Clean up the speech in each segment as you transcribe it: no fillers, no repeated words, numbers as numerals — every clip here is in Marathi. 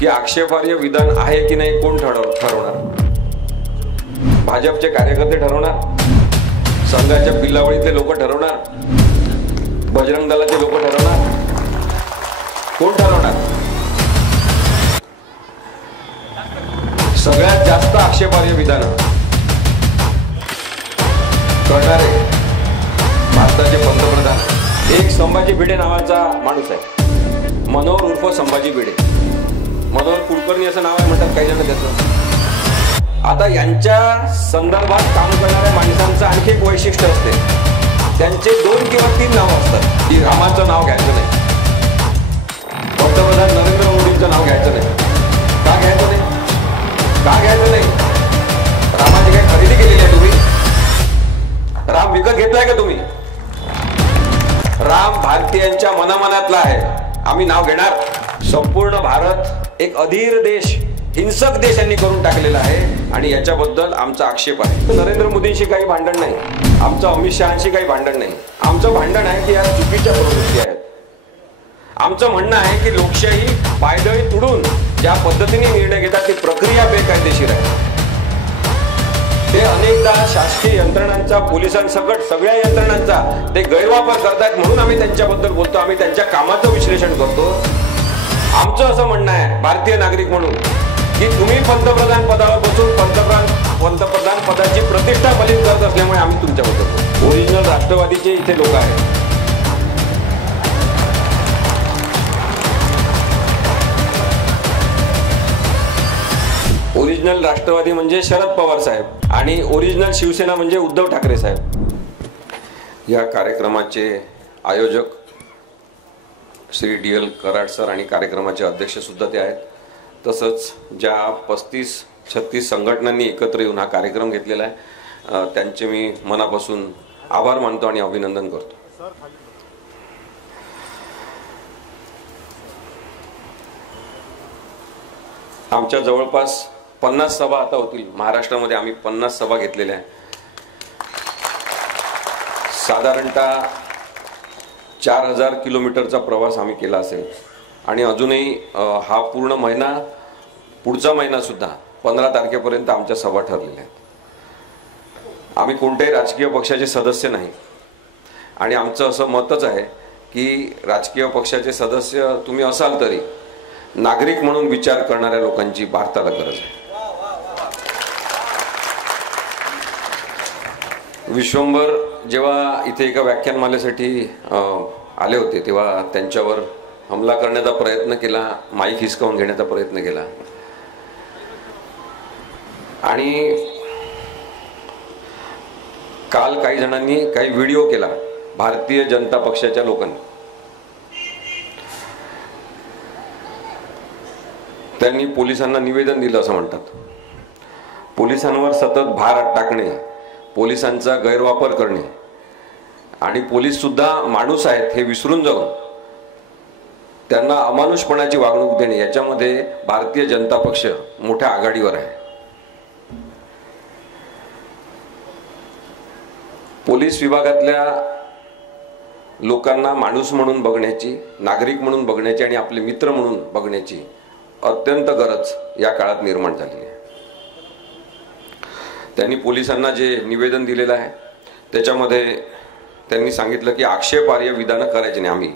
की आक्षेपार्ह विधान आहे की नाही कोण ठरवणार? भाजपचे कार्यकर्ते ठरवणार, संघाच्या पिल्लावळीतले लोक ठरवणार, बजरंग दलाचे लोक ठरवणार, कोण ठरवणार? सगळ्यात जास्त आक्षेपार्ह विधान करणारे भारताचे पंतप्रधान एक संभाजी भिडे नावाचा माणूस आहे, मनोहर उर्फ संभाजी भिडे, मनोहर कुलकर्णी असं नाव आहे म्हणतात काही जण त्याचं। आता यांच्या संदर्भात काम करणाऱ्या माणसांचं आणखी एक वैशिष्ट्य असते, त्यांचे 2 किंवा 3 नाव असतात की रामाचं नाव घ्यायचं नाही, पंतप्रधान नरेंद्र मोदींचं नाव घ्यायचं नाही। का घ्यायचं नाही? का घ्यायचं नाही? रामाची काही खरेदी केलेली आहे तुम्ही? राम विकत घेतलाय का तुम्ही? राम भारतीयांच्या मनामनातला आहे, आम्ही नाव घेणार। संपूर्ण भारत एक अधीर देश, हिंसक देश यांनी करून टाकलेला आहे आणि याच्याबद्दल आमचा आक्षेप आहे। नरेंद्र मोदींशी काही भांडण नाही, आमचं अमित शहांशी काही भांडण नाही। आमचं भांडण आहे की या चुकीच्या प्रवृत्ती आहेत। आमचं म्हणणं आहे की लोकशाही पायदळी तुडून ज्या पद्धतीने निर्णय घेतात ती प्रक्रिया बेकायदेशीर आहे। ते अनेकदा शासकीय यंत्रणांचा, पोलिसांसकट सगळ्या यंत्रणांचा ते गैरवापर करतात, म्हणून आम्ही त्यांच्याबद्दल बोलतो, आम्ही त्यांच्या कामाचं विश्लेषण करतो। आमचं असं म्हणणं आहे भारतीय नागरिक म्हणून की तुम्ही पंतप्रधान पदावर बसून पंतप्रधान पदाची प्रतिष्ठा मलिन करत असल्यामुळे आम्ही तुमच्याबद्दल बोलतो। ओरिजिनल राष्ट्रवादीचे इथे लोक आहेत। ओरिजिनल राष्ट्रवादी म्हणजे शरद पवार साहेब आणि ओरिजिनल शिवसेना म्हणजे उद्धव ठाकरे साहेब। या कार्यक्रमाचे आयोजक श्री DL कराड सर आणि कार्यक्रमाचे अध्यक्ष सुद्धा ते आहेत। तसंच ज्या 35-36 संघटनांनी एकत्र येऊन हा कार्यक्रम घेतलेला आहे त्यांचे मी मनापासून आभार मानतो आणि अभिनंदन करतो। आमच्या जवळपास 50 सभा आता होतील महाराष्ट्रामध्ये। आम्ही 50 सभा घेतलेल्या आहे। साधारणतः 4000 किलोमीटरचा प्रवास आम्ही केला असेल आणि अजूनही हा पूर्ण महिना, पुढचा महिना सुद्धा 15 तारखेपर्यंत आमच्या सभा ठरलेल्या आहेत। आम्ही कोणत्याही राजकीय पक्षाचे सदस्य नाही आणि आमचं असं मतच आहे की राजकीय पक्षाचे सदस्य तुम्ही असाल तरी नागरिक म्हणून विचार करणाऱ्या लोकांची भारताला गरज आहे। विश्वंभर जेव्हा इथे एका व्याख्यानमालेसाठी आले होते तेव्हा त्यांच्यावर हमला करण्याचा प्रयत्न केला, माईक हिसकावून घेण्याचा प्रयत्न केला आणि काल काही जणांनी काही व्हिडिओ केला भारतीय जनता पक्षाच्या लोकांनी। त्यांनी पोलिसांना निवेदन दिलं असं म्हणतात। पोलिसांवर सतत भार टाकणे, पोलिसांचा गैरवापर करणे आणि पोलीस सुद्धा माणूस आहेत हे विसरून जाऊन त्यांना अमानुषपणाची वागणूक देणे, याच्यामध्ये भारतीय जनता पक्ष मोठ्या आघाडीवर आहे। पोलीस विभागातल्या लोकांना माणूस म्हणून बघण्याची, नागरिक म्हणून बघण्याची आणि आपले मित्र म्हणून बघण्याची अत्यंत गरज या काळात निर्माण झालेली आहे। त्यांनी पोलिसांना जे निवेदन दिलेलं आहे त्याच्यामध्ये त्यांनी सांगितलं की आक्षेपार्ह विधानं करायची नाही। आम्ही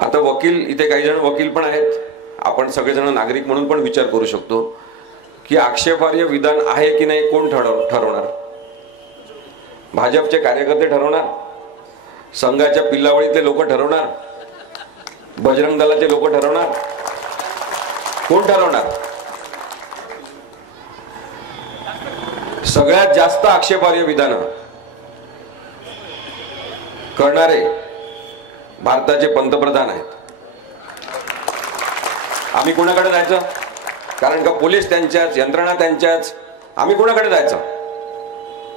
आता वकील, इथे काही जण वकील पण आहेत, आपण सगळेजण नागरिक म्हणून पण विचार करू शकतो की आक्षेपार्ह विधान आहे की नाही कोण ठरवणार? भाजपचे कार्यकर्ते ठरवणार, संघाच्या पिल्लावळीतले लोक ठरवणार, बजरंग दलाचे लोक ठरवणार, कोण ठरवणार? सगळ्यात जास्त आक्षेपार्ह विधानं करणारे भारताचे पंतप्रधान आहेत। आम्ही कोणाकडे जायचं? कारण का पोलीस त्यांच्याच, यंत्रणा त्यांच्याच, आम्ही कोणाकडे जायचं?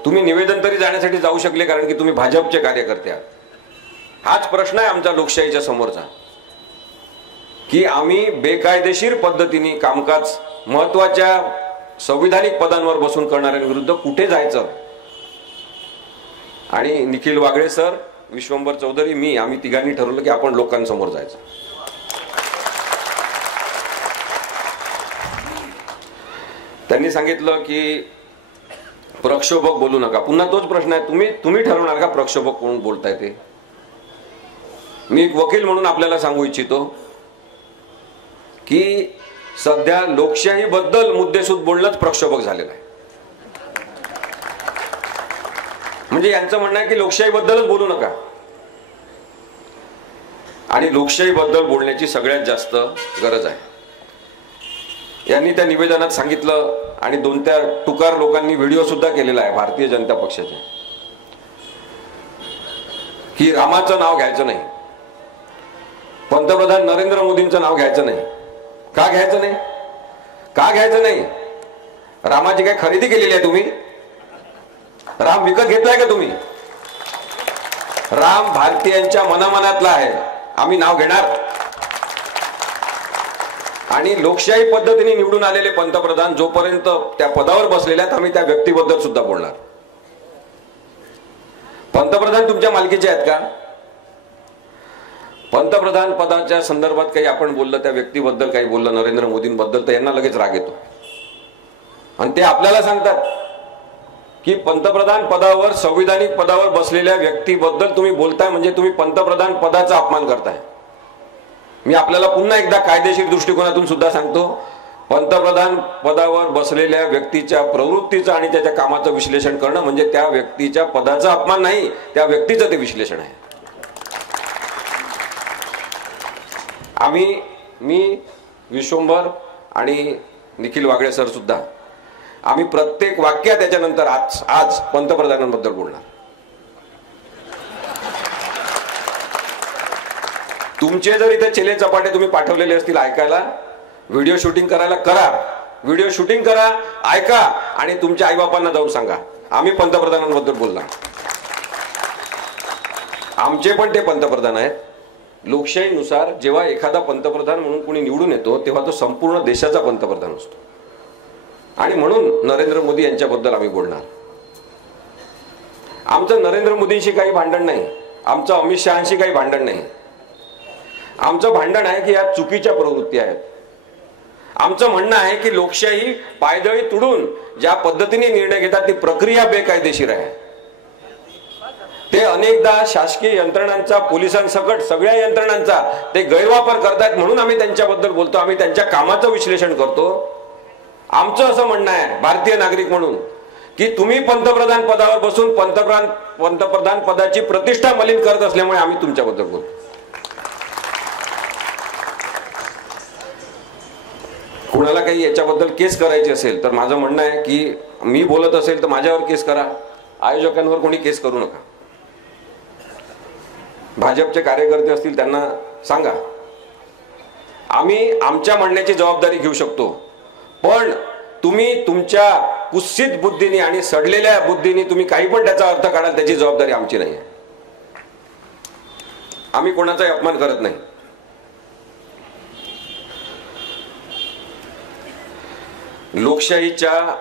तुम्ही निवेदन तरी जाण्यासाठी जाऊ शकले कारण की तुम्ही भाजपचे कार्यकर्ते आहात। हाच प्रश्न आहे आमच्या लोकशाहीच्या समोरचा की आम्ही बेकायदेशीर पद्धतीने कामकाज महत्त्वाच्या संविधानिक पदांवर बसून करणाऱ्यांविरुद्ध कुठे जायचं? आणि निखिल वागळे सर, विश्वंभर चौधरी, मी, आम्ही तिघांनी ठरवलं की आपण लोकांसमोर जायचं। त्यांनी सांगितलं की प्रक्षोभक बोलू नका. पुन्हा तोच प्रश्न आहे, तुम्ही ठरवणार का प्रक्षोभक कोण बोलताय ते? मी एक वकील म्हणून आपल्याला सांगू इच्छितो की सध्या लोकशाही बद्दल मुद्देसूद बोलणंच प्रक्षोभक झालेलं आहे. म्हणजे यांचं म्हणणं आहे की लोकशाही बद्दलच बोलू नका, आणि लोकशाही बद्दल बोलण्याची सगळ्यात जास्त गरज आहे. यांनी त्या निवेदनात सांगितलं, आणि 2-4 टुकार लोकांनी व्हिडिओ सुद्धा केलेला आहे भारतीय जनता पक्षाचे, की रामाचं नाव घ्यायचं नाही, पंतप्रधान नरेंद्र मोदींचं नाव घ्यायचं नाही. का घ्यायचं नाही? का घ्यायचं नाही? रामाची काय खरेदी केलेली आहे तुम्ही? राम विकत घेतलाय का तुम्ही? राम भारतीयांच्या मनामनातला आहे. आम्ही नाव घेणार, आणि लोकशाही पद्धतीने निवडून आलेले पंतप्रधान जोपर्यंत त्या पदावर बसलेले आहेत, आम्ही त्या व्यक्तीबद्दल सुद्धा बोलणार. पंतप्रधान तुमच्या मालकीचे आहेत का? पंतप्रधान पदाच्या संदर्भात काही आपण बोललं, त्या व्यक्तीबद्दल काही बोललं, नरेंद्र मोदींबद्दल, तर यांना लगेच राग येतो. आणि ते आपल्याला सांगतात की पंतप्रधान पदावर, संविधानिक पदावर बसलेल्या व्यक्तीबद्दल तुम्ही बोलताय म्हणजे तुम्ही पंतप्रधान पदाचा अपमान करताय. मी आपल्याला पुन्हा एकदा कायदेशीर दृष्टिकोनातून सुद्धा सांगतो, पंतप्रधान पदावर बसलेल्या व्यक्तीच्या प्रवृत्तीचं आणि त्याच्या कामाचं विश्लेषण करणं म्हणजे त्या व्यक्तीच्या पदाचा अपमान नाही, त्या व्यक्तीचं ते विश्लेषण आहे. मी विश्वंभर आणि निखिल वागळे सर सुद्धा आम्ही प्रत्येक वाक्यात त्याच्यानंतर आज पंतप्रधानांबद्दल बोलणार. तुमचे जर इथे चेले चपाटे तुम्ही पाठवलेले असतील ऐकायला, व्हिडिओ शूटिंग करायला करा, व्हिडिओ शूटिंग करा, ऐका, आणि तुमच्या आईबापांना जाऊन सांगा आम्ही पंतप्रधानांबद्दल बोलणार. आमचे पण ते पंतप्रधान आहेत. लोकशाहीनुसार जेव्हा एखादा पंतप्रधान म्हणून कोणी निवडून येतो तेव्हा तो संपूर्ण देशाचा पंतप्रधान असतो, आणि म्हणून नरेंद्र मोदी यांच्याबद्दल आम्ही बोलणार. आमचं नरेंद्र मोदींशी काही भांडण नाही, आमचं अमित शहांशी काही भांडण नाही. आमचं भांडण आहे की या चुकीच्या प्रवृत्ती आहेत. आमचं म्हणणं आहे की लोकशाही पायदळी तुडून ज्या पद्धतीने निर्णय घेतात ती प्रक्रिया बेकायदेशीर आहे. ते अनेकदा शासकीय यंत्रणांचा, पोलिसांसकट सगळ्या यंत्रणांचा ते गैरवापर करतात, म्हणून आम्ही त्यांच्याबद्दल बोलतो, आम्ही त्यांच्या कामाचं विश्लेषण करतो. आमचं असं म्हणणं आहे भारतीय नागरिक म्हणून की तुम्ही पंतप्रधान पदावर बसून पंतप्रधान पदाची प्रतिष्ठा मलिन करत असल्यामुळे आम्ही तुमच्याबद्दल बोलतो. कुणाला काही याच्याबद्दल केस करायची असेल तर माझं म्हणणं आहे की मी बोलत असेल तर माझ्यावर केस करा, आयोजकांवर कोणी केस करू नका. भाजपचे कार्यकर्ते असतील त्यांना सांगा, आम्ही आमच्या म्हणण्याची जबाबदारी घेऊ शकतो, पण तुम्ही तुमच्या कुत्सित बुद्धीने आणि सडलेल्या बुद्धीने तुम्ही काही पण त्याचा अर्थ काढाल त्याची जबाबदारी आमची नाही आहे. आम्ही कोणाचाही अपमान करत नाही. लोकशाहीच्या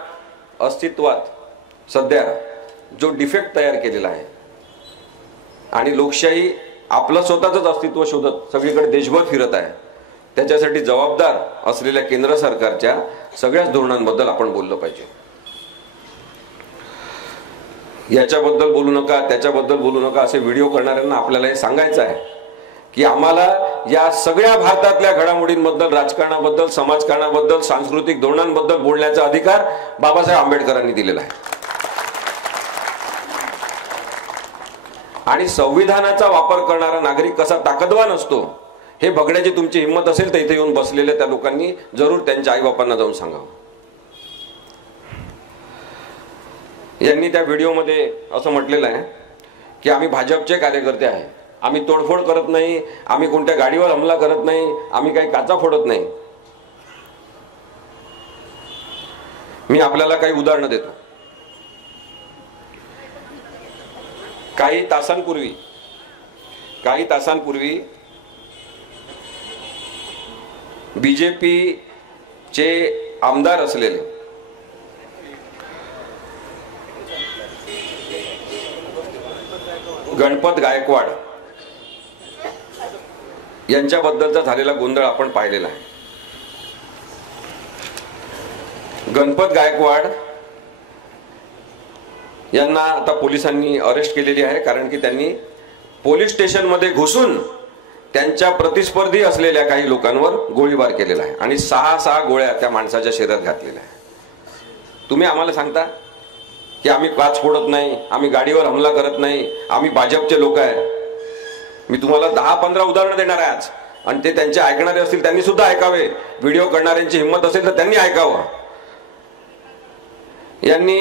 अस्तित्वात सध्या जो डिफेक्ट तयार केलेला आहे, आणि लोकशाही आपलं स्वतःच अस्तित्व शोधत सगळीकडे देशभर फिरत आहे, त्याच्यासाठी जबाबदार असलेल्या केंद्र सरकारच्या सगळ्याच धोरणांबद्दल आपण बोललं पाहिजे. याच्याबद्दल बोलू नका, त्याच्याबद्दल बोलू नका असे व्हिडिओ करणाऱ्यांना आपल्याला हे सांगायचं आहे की आम्हाला या सगळ्या भारतातल्या घडामोडींबद्दल, राजकारणाबद्दल, समाजकारणाबद्दल, सांस्कृतिक धोरणांबद्दल बोलण्याचा अधिकार बाबासाहेब आंबेडकरांनी दिलेला आहे. आणि संविधानाचा वापर करणारा नागरिक कसा ताकदवान असतो हे बघण्याची तुमची हिंमत असेल तर इथे येऊन बसलेल्या त्या लोकांनी जरूर त्यांच्या आईबापांना जाऊन सांगावं. यांनी त्या व्हिडिओमध्ये असं म्हटलेलं आहे की आम्ही भाजपचे कार्यकर्ते आहे, आम्ही तोडफोड करत नाही, आम्ही कोणत्या गाडीवर हमला करत नाही, आम्ही काही काचा फोडत नाही. मी आपल्याला काही उदाहरणं देतो. काही तासांपूर्वी बीजेपीचे आमदार असलेले गणपत गायकवाड यांच्याबद्दलचा झालेला गोंधळ आपण पाहिलेला आहे. गणपत गायकवाड यांना आता पोलिसांनी अरेस्ट केलेली आहे, कारण की त्यांनी पोलीस स्टेशनमध्ये घुसून त्यांच्या प्रतिस्पर्धी असलेल्या काही लोकांवर गोळीबार केलेला आहे आणि 6 गोळ्या त्या माणसाच्या शरीरात घातलेल्या आहे। तुम्ही आम्हाला सांगता की आम्ही काच फोडत नाही, आम्ही गाडीवर हमला करत नाही, आम्ही भाजपचे लोक आहे। मी तुम्हाला 10-15 उदाहरणं देणार आहे आज, आणि ते त्यांचे ऐकणारे असतील त्यांनी सुद्धा ऐकावे, व्हिडिओ करणाऱ्यांची हिंमत असेल तर त्यांनी ऐकावं। यांनी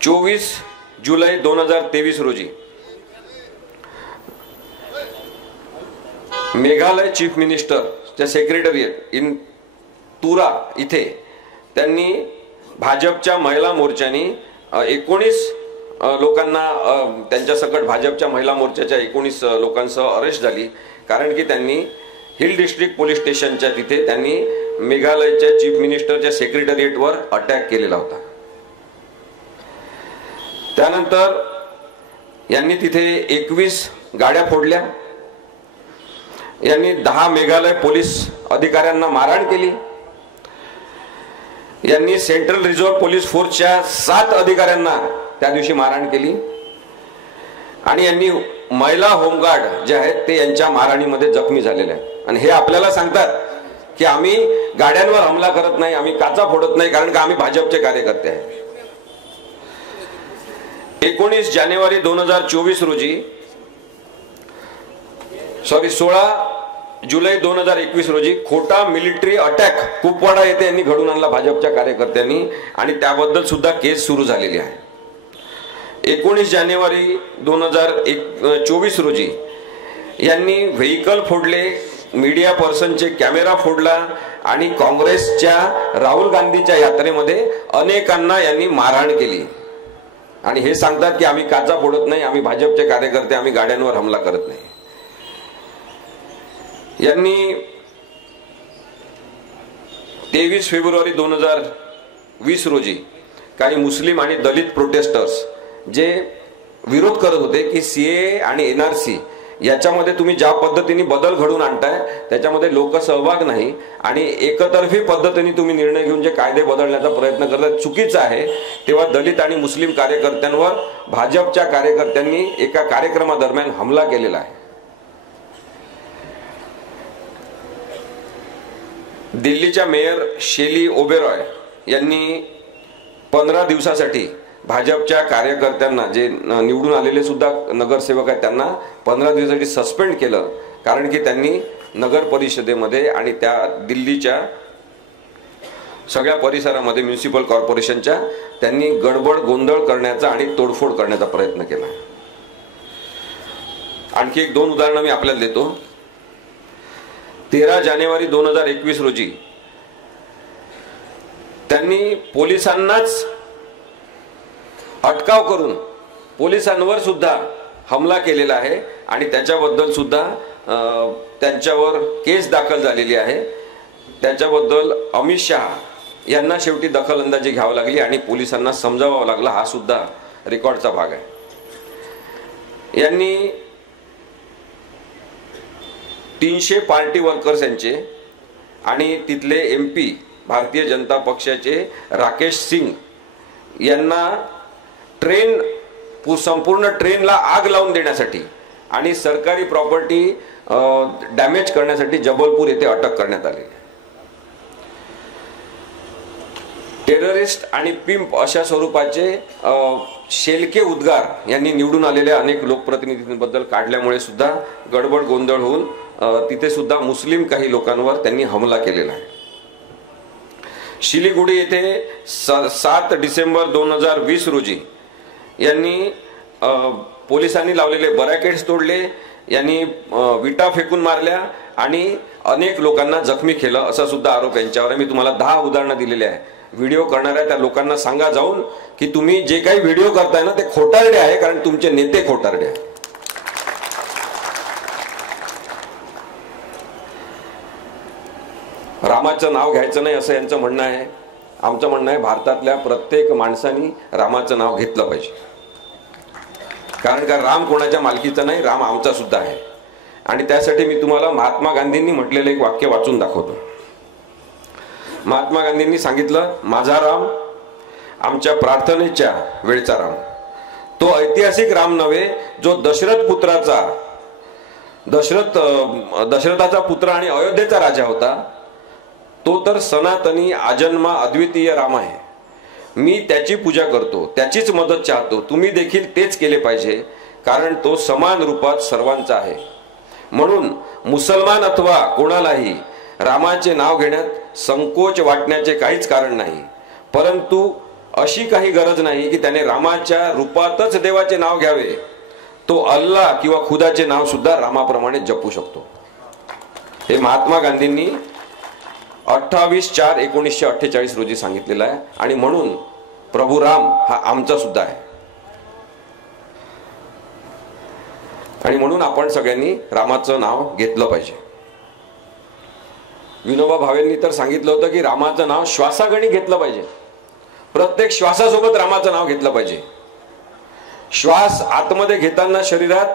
24 जुलै 2023 रोजी मेघालय चीफ मिनिस्टरच्या सेक्रेटरिएट इन तुरा इथे त्यांनी भाजपच्या महिला मोर्चानी 19 लोकांना त्यांच्या सकट भाजपच्या महिला मोर्चाच्या 19 लोकांसह अरेस्ट झाली, कारण की त्यांनी हिल डिस्ट्रिक्ट पोलीस स्टेशनच्या तिथे त्यांनी मेघालयच्या चीफ मिनिस्टरच्या सेक्रेटरिएटवर अटॅक केलेला होता। त्यानंतर यांनी तिथे 21 गाड्या फोडल्या, यांनी 10 मेघालय पोलीस अधिकाऱ्यांना मारहाण केली, यांनी सेंट्रल रिझर्व्ह पोलीस फोर्सच्या 7 अधिकाऱ्यांना त्या दिवशी मारहाण केली, आणि यांनी महिला होमगार्ड जे आहेत ते यांच्या मारहाणीमध्ये जखमी झालेले आहेत। आणि हे आपल्याला सांगतात की आम्ही गाड्यांवर हमला करत नाही, आम्ही काचा फोडत नाही, कारण का आम्ही भाजपचे कार्यकर्ते आहे। 19 जानेवारी 2024 रोजी 16 जुलै 2021 रोजी खोटा मिलिटरी अटॅक कुपवाडा येथे यांनी घडून आणला भाजपच्या कार्यकर्त्यांनी, आणि त्याबद्दल सुद्धा केस सुरू झालेली आहे। 19 जानेवारी 2024 रोजी यांनी व्हेइकल फोडले, मीडिया पर्सनचे कॅमेरा फोडला, आणि काँग्रेसच्या राहुल गांधीच्या यात्रेमध्ये अनेकांना यांनी मारहाण केली, आणि हे सांगतात की आम्ही काचा फोडत नाही, आम्ही भाजपचे कार्यकर्ते, आम्ही गाड्यांवर हमला करत नाही। यांनी 23 फेब्रुवारी 2020 रोजी काही मुस्लिम आणि दलित प्रोटेस्टर्स जे विरोध करत होते की सीए आणि एनआरसी याच्यामध्ये तुम्ही ज्या पद्धतीने बदल घडवून आणताय त्याच्यामध्ये लोकसहभाग नाही, आणि एकतर्फी पद्धतीने तुम्ही निर्णय घेऊन जे कायदे बदलण्याचा प्रयत्न करतात चुकीचं आहे, तेव्हा दलित आणि मुस्लिम कार्यकर्त्यांवर भाजपच्या कार्यकर्त्यांनी एका कार्यक्रमादरम्यान हमला केलेला आहे। दिल्लीच्या मेयर शेली ओबेरॉय यांनी 15 दिवसासाठी भाजपच्या कार्यकर्त्यांना, जे निवडून आलेले सुद्धा नगरसेवक आहेत त्यांना 15 दिवसासाठी सस्पेंड केलं, कारण की त्यांनी नगर परिषदेमध्ये आणि त्या दिल्लीच्या सगळ्या परिसरामध्ये म्युनिसिपल कॉर्पोरेशनच्या त्यांनी गडबड गोंधळ करण्याचा आणि तोडफोड करण्याचा प्रयत्न केला। आणखी 1-2 उदाहरणं मी आपल्याला देतो। 13 जानेवारी 2021 रोजी त्यांनी पोलिसांनाच अटकाव करून पोलिसांवर सुद्धा हमला केलेला आहे, आणि त्याच्याबद्दल सुद्धा त्यांच्यावर केस दाखल झालेली आहे। त्याच्याबद्दल अमित शहा यांना शेवटी दखलंदाजी घ्यावी लागली आणि पोलिसांना समजावावं लागलं, हा सुद्धा रेकॉर्डचा भाग आहे। यांनी 300 पार्टी वर्कर्स यांचे आणि तिथले MP भारतीय जनता पक्षाचे राकेश सिंग यांना संपूर्ण ट्रेनला आग लावून देण्यासाठी आणि सरकारी प्रॉपर्टी डॅमेज करण्यासाठी जबलपूर येथे अटक करण्यात आली। टेररिस्ट आणि पिंप अशा स्वरूपाचे शेलके उद्गार यांनी निवडून आलेल्या अनेक लोकप्रतिनिधींबद्दल काढल्यामुळे सुद्धा गडबड गोंधळ होऊन तिथे सुद्धा मुस्लिम काही लोकांवर त्यांनी हमला केलेला आहे। शिलीगुडी येथे 7 डिसेंबर 2020 रोजी यांनी पोलिसांनी लावलेले बॅरिकेड्स तोडले, यांनी विटा फेकून मारल्या आणि अनेक लोकांना जखमी केलं, असा सुद्धा आरोप यांच्यावर आहे। मी तुम्हाला 10 उदाहरणं दिलेले आहे। व्हिडिओ करणाऱ्या त्या लोकांना सांगा जाऊन की तुम्ही जे काही व्हिडिओ करताय ना ते खोटारडे आहे, कारण तुमचे नेते खोटारडे आहे। रामाचं नाव घ्यायचं नाही असं यांचं म्हणणं आहे। आमचं म्हणणं आहे भारतातल्या प्रत्येक माणसाने रामाचं नाव घेतलं पाहिजे, कारण का राम कोणाच्या मालकीचा नाही, राम आमचा सुद्धा आहे। आणि त्यासाठी मी तुम्हाला महात्मा गांधींनी म्हटलेलं एक वाक्य वाचून दाखवतो। महात्मा गांधींनी सांगितलं, माझा राम आमच्या प्रार्थनेच्या वेळचा राम, तो ऐतिहासिक राम नव्हे जो दशरथाचा पुत्र आणि अयोध्येचा राजा होता, तो तर सनातनी आजन्मा अद्वितीय राम आहे. मी त्याची पूजा करतो, त्याचीच मदत चाहतो. तुम्ही देखील तेच केले पाहिजे, कारण तो समान रूपात सर्वांचा आहे. म्हणून मुसलमान अथवा कोणालाही रामाचे नाव घेण्यात संकोच वाटण्याचे काहीच कारण नाही. परंतु अशी काही गरज नाही की त्याने रामाच्या रूपातच देवाचे नाव घ्यावे. तो अल्लाह किंवा खुदाचे नाव सुद्धा रामाप्रमाणे जपू शकतो. हे महात्मा गांधींनी 28/4/1948 रोजी सांगितलेलं आहे. आणि म्हणून प्रभू राम हा आमचा सुद्धा आहे. आणि म्हणून आपण सगळ्यांनी रामाचं नाव घेतलं पाहिजे. विनोबा भावेंनी तर सांगितलं होतं की रामाचं नाव श्वासागणी घेतलं पाहिजे. प्रत्येक श्वासासोबत रामाचं नाव घेतलं पाहिजे. श्वास आतमध्ये घेताना शरीरात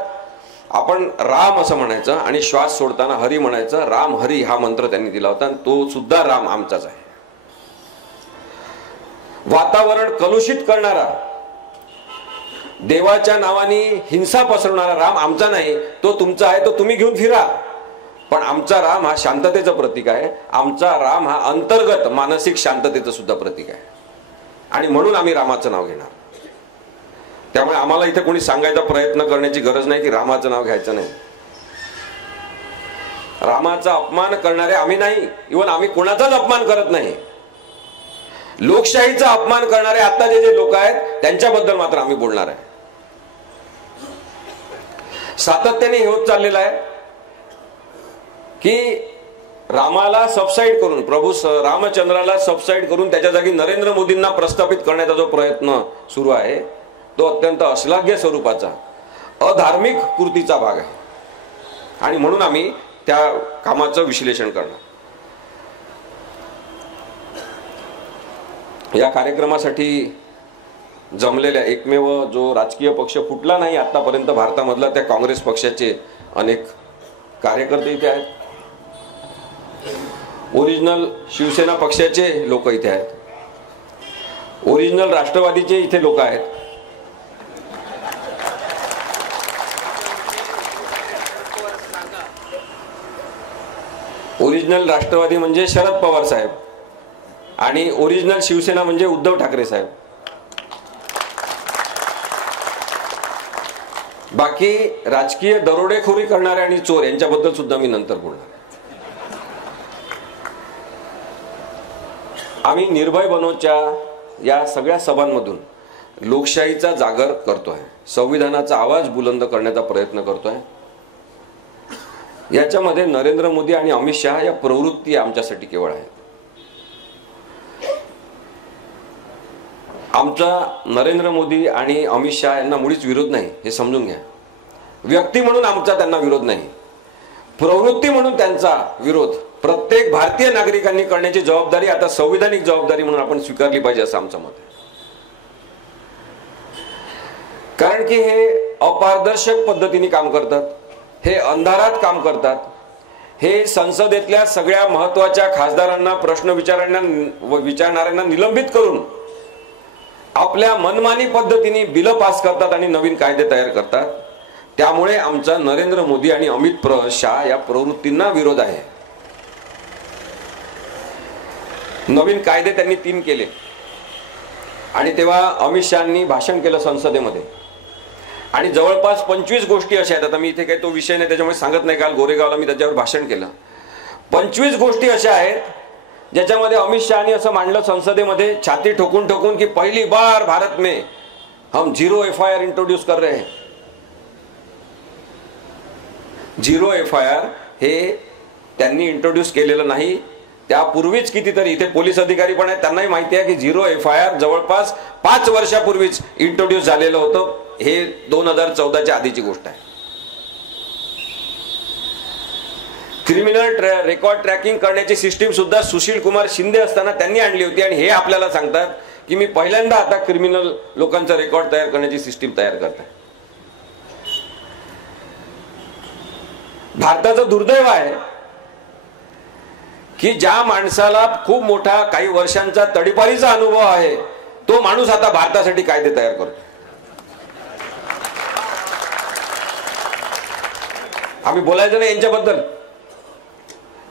आपण राम असं म्हणायचं आणि श्वास सोडताना हरी म्हणायचं. राम हरी हा मंत्र त्यांनी दिला होता आणि तो सुद्धा राम आमचाच आहे. वातावरण कलुषित करणारा, देवाच्या नावाने हिंसा पसरवणारा राम आमचा नाही, तो तुमचा आहे. तो तुम्ही घेऊन फिरा. पण आमचा राम हा शांततेचं प्रतीक आहे. आमचा राम हा अंतर्गत मानसिक शांततेचं सुद्धा प्रतीक आहे. आणि म्हणून आम्ही रामाचं नाव घेणार. त्यामुळे आम्हाला इथे कोणी सांगायचा प्रयत्न करण्याची गरज नाही की रामाचं नाव घ्यायचं नाही. रामाचा अपमान करणारे आम्ही नाही. इव्हन आम्ही कोणाचाच अपमान करत नाही. लोकशाहीचा अपमान करणारे आता जे लोक आहेत त्यांच्याबद्दल मात्र आम्ही बोलणार आहे. सातत्याने हे होत चाललेलं आहे की रामाला सबसाइड करून, प्रभू रामचंद्राला सबसाइड करून त्याच्या जागी नरेंद्र मोदींना प्रस्थापित करण्याचा जो प्रयत्न सुरू आहे तो अत्यंत अश्लाघ्य स्वरूपाचा, अधार्मिक कृतीचा भाग आहे. आणि म्हणून आम्ही त्या कामाचं विश्लेषण करणार. या कार्यक्रमासाठी जमलेल्या एकमेव जो राजकीय पक्ष फुटला नाही आतापर्यंत भारतामधला, त्या काँग्रेस पक्षाचे अनेक कार्यकर्ते इथे आहेत. ओरिजिनल शिवसेना पक्षाचे लोक इथे आहेत. ओरिजिनल राष्ट्रवादीचे इथे लोक आहेत. ओरिजिनल राष्ट्रवादी म्हणजे शरद पवार साहेब आणि ओरिजिनल शिवसेना म्हणजे उद्धव ठाकरे साहेब. बाकी राजकीय दरोडेखोरी करणारे आणि चोर यांच्याबद्दल सुद्धा मी नंतर बोलणार. आम्ही निर्भय बनोच्या या सगळ्या सभांमधून लोकशाहीचा जागर करतोय, संविधानाचा आवाज बुलंद करण्याचा प्रयत्न करतोय. याच्यामध्ये नरेंद्र मोदी आणि अमित शहा या प्रवृत्ती आमच्यासाठी केवळ आहेत. आमचा नरेंद्र मोदी आणि अमित शहा यांना मुळीच विरोध नाही, हे समजून घ्या. व्यक्ती म्हणून आमचा त्यांना विरोध नाही, प्रवृत्ती म्हणून त्यांचा विरोध प्रत्येक भारतीय नागरिकांनी करण्याची जबाबदारी आता संविधानिक जबाबदारी म्हणून आपण स्वीकारली पाहिजे असं आमचं मत आहे. कारण की हे अपारदर्शक पद्धतीने काम करतात, हे अंधारात काम करतात, हे संसदेतल्या सगळ्या महत्वाच्या खासदारांना, प्रश्न विचारणाऱ्यांना निलंबित करून आपल्या मनमानी पद्धतीने बिल पास करतात आणि नवीन कायदे तयार करतात. त्यामुळे आमचा नरेंद्र मोदी आणि अमित शहा या प्रवृत्तींना विरोध आहे. नवीन कायदे त्यांनी 3 केले आणि तेव्हा अमित शहानी भाषण केलं संसदेमध्ये आणि जवळपास 25 गोष्टी अशा आहेत. आता मी इथे काही तो विषय नाही त्याच्यामुळे सांगत नाही. काल गोरेगावला मी त्याच्यावर भाषण केलं. 25 गोष्टी अशा आहेत ज्याच्यामध्ये अमित शहानी असं मांडलं संसदेमध्ये छाती ठोकून ठोकून की पहली बार भारत में हम 0 FIR इंट्रोड्यूस कर रहे हैं. 0 FIR हे त्यांनी इंट्रोड्यूस केलेलं नाही. त्यापूर्वीच कितीतरी इथे पोलीस अधिकारी पण आहेत, त्यांनाही माहिती आहे की 0 FIR जवळपास 5 वर्षापूर्वीच इंट्रोड्यूस झालेलं होतं. हे 2014च्या आधीची गोष्ट आहे. क्रिमिनल रेकॉर्ड ट्रॅकिंग करण्याची सिस्टीम सुद्धा सुशील कुमार शिंदे असताना त्यांनी आणली होती आणि हे आपल्याला सांगतात की मी पहिल्यांदा आता क्रिमिनल लोकांचा रेकॉर्ड तयार करण्याची सिस्टीम तयार करताय. भारताचं दुर्दैव आहे की ज्या माणसाला खूप मोठा काही वर्षांचा तडीपारीचा अनुभव आहे तो माणूस आता भारतासाठी कायदे तयार करतो. आम्ही बोलायचं नाही यांच्याबद्दल.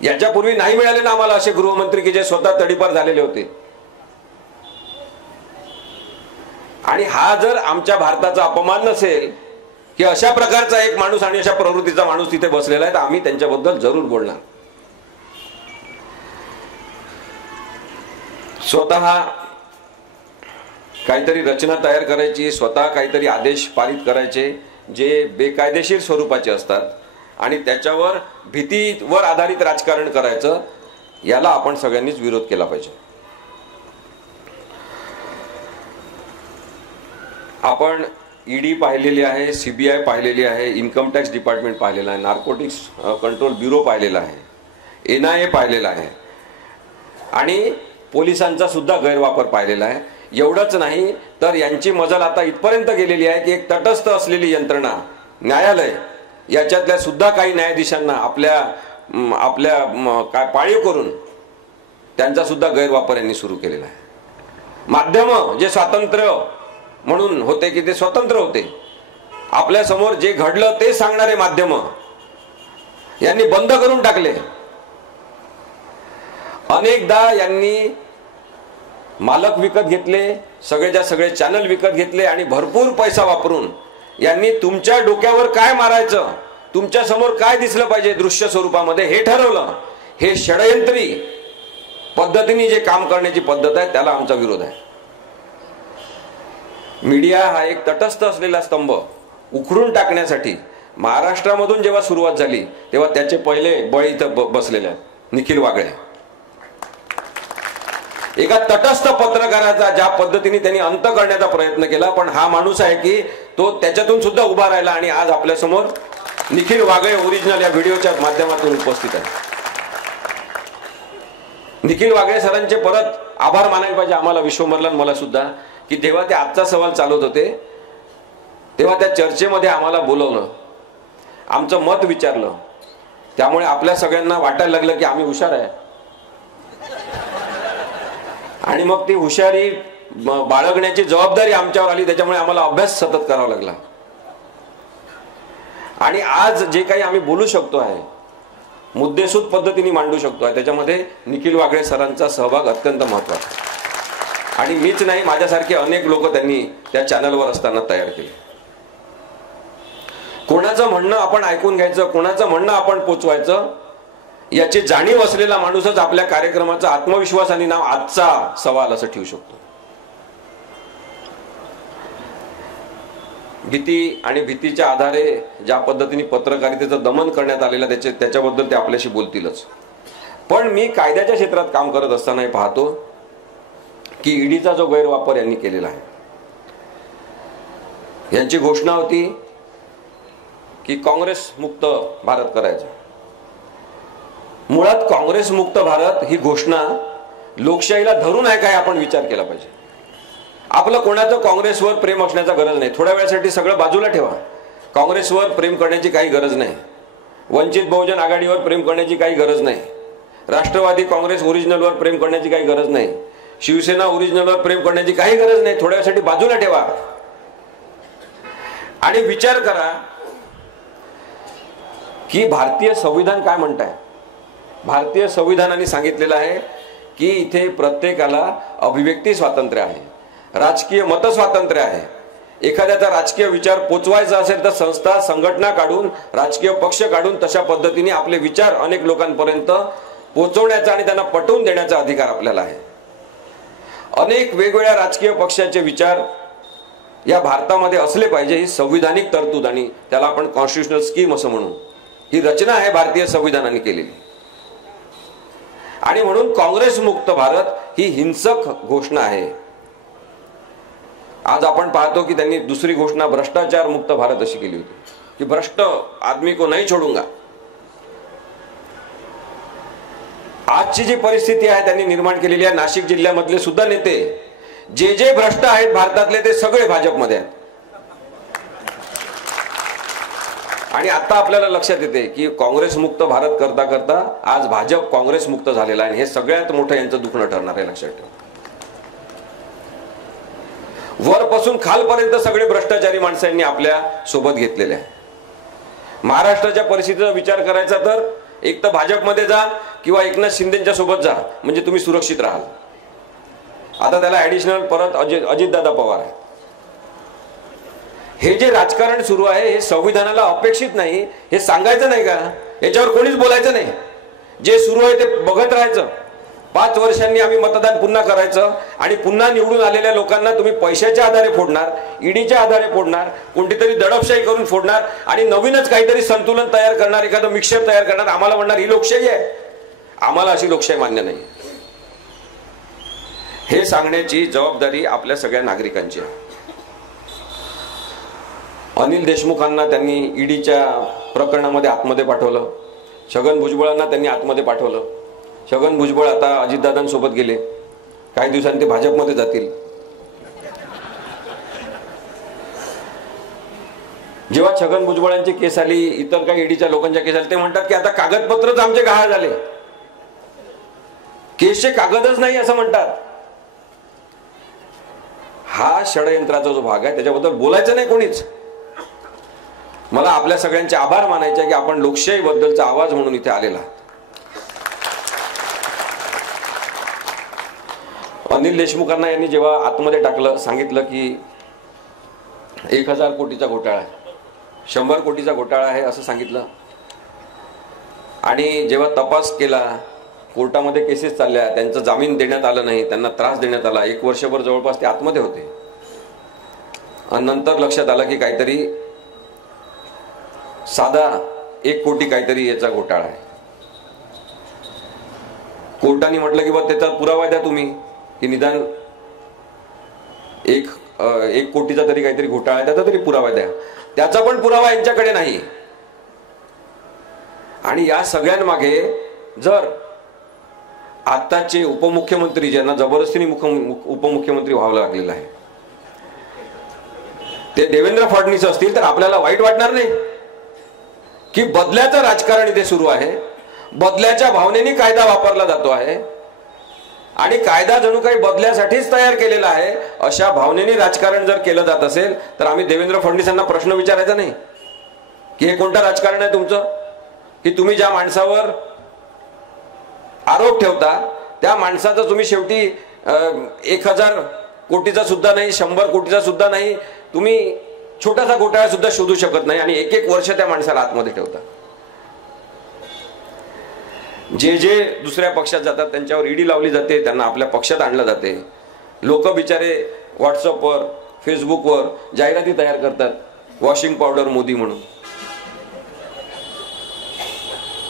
याच्यापूर्वी नाही मिळाले ना आम्हाला असे गृहमंत्री की जे स्वतः तडीपार झालेले होते. आणि हा जर आमच्या भारताचा अपमान नसेल की अशा प्रकारचा एक माणूस आणि अशा प्रवृत्तीचा माणूस तिथे बसलेला आहे, तर आम्ही त्यांच्याबद्दल जरूर बोलणार. स्वतः काहीतरी रचना तयार करायची, स्वतः काहीतरी आदेश पारित करायचे जे बेकायदेशीर स्वरूपाचे असतात आणि त्याच्यावर भीतीवर आधारित राजकारण करायचं, याला आपण सगळ्यांनीच विरोध केला पाहिजे. आपण ईडी पाहिलेली आहे, सीबीआय पाहिलेली आहे, इन्कम टॅक्स डिपार्टमेंट पाहिलेला आहे, नार्कोटिक्स कंट्रोल ब्युरो पाहिलेला आहे, NIA पाहिलेला आहे आणि पोलिसांचा सुद्धा गैरवापर पाहिलेला आहे. एवढंच नाही तर यांची मजल आता इथपर्यंत गेलेली आहे की एक तटस्थ असलेली यंत्रणा न्यायालय याच्यातल्या सुद्धा काही न्यायाधीशांना आपल्या काय पाळीव करून त्यांचा सुद्धा गैरवापर यांनी सुरू केलेला आहे. माध्यम जे स्वातंत्र्य म्हणून होते की ते स्वतंत्र होते, आपल्या समोर जे घडलं ते सांगणारे माध्यम यांनी बंद करून टाकले. अनेकदा यांनी मालक विकत घेतले, सगळेच्या सगळे चॅनल विकत घेतले आणि भरपूर पैसा वापरून यांनी तुमच्या डोक्यावर काय मारायचं, तुमच्या समोर काय दिसलं पाहिजे दृश्य स्वरूपामध्ये हे ठरवलं. हे षडयंत्री पद्धतीने जे काम करण्याची पद्धत आहे त्याला आमचा विरोध आहे. मीडिया हा एक तटस्थ असलेला स्तंभ उखडून टाकण्यासाठी महाराष्ट्रामधून जेव्हा सुरुवात झाली तेव्हा त्याचे पहिले बळी इथं बसलेले आहेत. निखिल वागळे एका तटस्थ पत्रकाराचा ज्या पद्धतीने त्यांनी अंत करण्याचा प्रयत्न केला, पण हा माणूस आहे की तो त्याच्यातून सुद्धा उभा राहिला आणि आज आपल्या समोर निखिल वागळे ओरिजिनल या व्हिडिओच्या माध्यमातून उपस्थित आहे. निखिल वागळे सरांचे परत आभार मानायला पाहिजे आम्हाला, विश्वंभरला मला सुद्धा, की जेव्हा ते आजचा सवाल चालवत होते तेव्हा त्या चर्चेमध्ये आम्हाला बोलवलं, आमचं मत विचारलं. त्यामुळे आपल्या सगळ्यांना वाटायला लागलं की आम्ही हुशार आहे आणि मग ती हुशारी बाळगण्याची जबाबदारी आमच्यावर आली. त्याच्यामुळे आम्हाला अभ्यास सतत करावा लागला आणि आज जे काही आम्ही बोलू शकतो आहे, मुद्देसूद पद्धतीने मांडू शकतो आहे, त्याच्यामध्ये निखिल वागळे सरांचा सहभाग अत्यंत महत्त्वाचा. आणि मीच नाही, माझ्यासारखे अनेक लोक त्यांनी त्या चॅनलवर असताना तयार केले. कोणाचं म्हणणं आपण ऐकून घ्यायचं, कोणाचं म्हणणं आपण पोचवायचं याची जाणीव असलेला माणूसच आपल्या कार्यक्रमाचा आत्मविश्वासाने नाव आजचा सवाल असं ठेवू शकतो. भीती आणि भीतीच्या आधारे ज्या पद्धतीने पत्रकारितेचं दमन करण्यात आलेलं त्याच्याबद्दल ते आपल्याशी बोलतीलच. पण मी कायद्याच्या क्षेत्रात काम करत असतानाही पाहतो की ईडीचा जो गैरवापर यांनी केलेला आहे. यांची घोषणा होती की काँग्रेस मुक्त भारत करायचं. मुळात काँग्रेस मुक्त भारत ही घोषणा लोकशाहीला धरून आहे काय आपण विचार केला पाहिजे. आपलं कोणाचं काँग्रेसवर प्रेम असण्याचा गरज नाही. थोड्या वेळासाठी सगळं बाजूला ठेवा. काँग्रेसवर प्रेम करण्याची काही गरज नाही. वंचित बहुजन आघाडीवर प्रेम करण्याची काही गरज नाही. राष्ट्रवादी काँग्रेस ओरिजिनलवर प्रेम करण्याची काही गरज नाही. शिवसेना ओरिजिनलवर प्रेम करण्याची काही गरज नाही. थोड्या वेळासाठी बाजूला ठेवा आणि विचार करा की भारतीय संविधान काय म्हणताय. भारतीय संविधानाने सांगितलेलं आहे की इथे प्रत्येकाला अभिव्यक्ती स्वातंत्र्य आहे, राजकीय मत स्वातंत्र्य आहे. एखाद्याचा राजकीय विचार पोचवायचा असेल तर संस्था संघटना काढून, राजकीय पक्ष काढून तशा पद्धतीने आपले विचार अनेक लोकांपर्यंत पोचवण्याचा आणि त्यांना पटवून देण्याचा अधिकार आपल्याला आहे. अनेक वेगवेगळ्या राजकीय पक्षाचे विचार या भारतामध्ये असले पाहिजे ही संविधानिक तरतूद आणि त्याला आपण कॉन्स्टिट्युशनल स्कीम असं म्हणू. ही रचना आहे भारतीय संविधानाने केलेली. आणि म्हणून काँग्रेस मुक्त भारत ही हिंसक घोषणा आहे. आज आपण पाहतो की त्यांनी दुसरी घोषणा भ्रष्टाचार मुक्त भारत अशी केली होती की भ्रष्ट आदमी को नहीं छोडूंगा. आजची जी परिस्थिती आहे त्यांनी निर्माण केलेली आहे, नाशिक जिल्ह्यामधले सुद्धा नेते जे भ्रष्ट आहेत भारतातले ते सगळे भाजपमध्ये आहेत. आणि आता आपल्याला लक्षात येते की काँग्रेस मुक्त भारत करता करता आज भाजप काँग्रेस मुक्त झालेला आहे. हे सगळ्यात मोठं यांचं दुखणं ठरणार आहे, लक्षात ठेवा. वरपासून खालपर्यंत सगळे भ्रष्टाचारी माणसांनी आपल्या सोबत घेतलेले आहे. महाराष्ट्राच्या परिस्थितीचा विचार करायचा तर एक तर भाजपमध्ये जा किंवा एकनाथ शिंदेच्या सोबत जा, म्हणजे तुम्ही सुरक्षित राहाल. आता त्याला ऍडिशनल परत अजितदादा पवार आहे. हे जे राजकारण सुरू आहे हे संविधानाला अपेक्षित नाही, हे सांगायचं नाही का? याच्यावर कोणीच बोलायचं नाही. जे सुरू आहे ते बघत राहायचं. 5 वर्षांनी आम्ही मतदान पुन्हा करायचं आणि पुन्हा निवडून आलेल्या लोकांना तुम्ही पैशाच्या आधारे फोडणार, ईडीच्या आधारे फोडणार, कोणतीतरी दडपशाही करून फोडणार आणि नवीनच काहीतरी संतुलन तयार करणार, एखादं मिक्सर तयार करणार. आम्हाला म्हणणार ही लोकशाही आहे. आम्हाला अशी लोकशाही मान्य नाही. हे सांगण्याची जबाबदारी आपल्या सगळ्या नागरिकांची आहे. अनिल देशमुखांना त्यांनी ईडीच्या प्रकरणामध्ये आतमध्ये पाठवलं. छगन भुजबळांना त्यांनी आतमध्ये पाठवलं. छगन भुजबळ आता अजितदादांसोबत गेले. काही दिवसांनी ते भाजपमध्ये जातील. जेव्हा छगन भुजबळांची केस आली, इतर काही ईडीच्या लोकांच्या केस आली, ते म्हणतात की आता कागदपत्रच आमचे गहाळ झाले, केसचे कागदच नाही असं म्हणतात. हा षडयंत्राचा जो भाग आहे त्याच्याबद्दल बोलायचं नाही कोणीच. मला आपल्या सगळ्यांचे आभार मानायचे की आपण लोकशाही बद्दलचा आवाज म्हणून इथे आलेला. अनिल देशमुखांना यांनी जेव्हा आतमध्ये टाकलं, सांगितलं की 1000 कोटीचा घोटाळा आहे, 100 कोटीचा घोटाळा आहे असं सांगितलं. आणि जेव्हा तपास केला, कोर्टामध्ये केसेस चालल्या, त्यांचा जामीन देण्यात आला नाही, त्यांना त्रास देण्यात आला. 1 वर्षभर जवळपास ते आतमध्ये होते. आणि नंतर लक्षात आलं की काहीतरी साधा 1 कोटी काहीतरी याचा घोटाळा आहे. कोर्टाने म्हटलं की बा त्याचा पुरावा द्या तुम्ही, की निदान 1 कोटीचा तरी काहीतरी घोटाळा आहे, त्याचा तरी पुरावा द्या. त्याचा पण पुरावा यांच्याकडे नाही. आणि या सगळ्यांमागे जर आताचे उपमुख्यमंत्री, ज्यांना जबरदस्तीने उपमुख्यमंत्री व्हावं लागलेलं आहे, ते देवेंद्र फडणवीस असतील तर आपल्याला वाईट वाटणार नाही की बदल्याचं राजकारण इथे सुरू आहे. बदल्याच्या भावनेने कायदा वापरला जातो आहे आणि कायदा जणू काही बदल्यासाठीच तयार केलेला आहे. अशा भावनेने राजकारण जर केलं जात असेल तर आम्ही देवेंद्र फडणवीसांना प्रश्न विचारायचा नाही की हे कोणतं राजकारण आहे तुमचं, की तुम्ही ज्या माणसावर आरोप ठेवता त्या माणसाचं तुम्ही शेवटी 1000 कोटीचा सुद्धा नाही, 100 कोटीचा सुद्धा नाही, तुम्ही छोटासा घोटाळा सुद्धा शोधू शकत नाही आणि 1 वर्ष त्या माणसाला आतमध्ये ठेवता. जे दुसऱ्या पक्षात जातात त्यांच्यावर ईडी लावली जाते, त्यांना आपल्या पक्षात आणलं जाते. लोक बिचारे व्हॉट्सअपवर, फेसबुकवर जाहिराती तयार करतात, वॉशिंग पावडर मोदी म्हणून.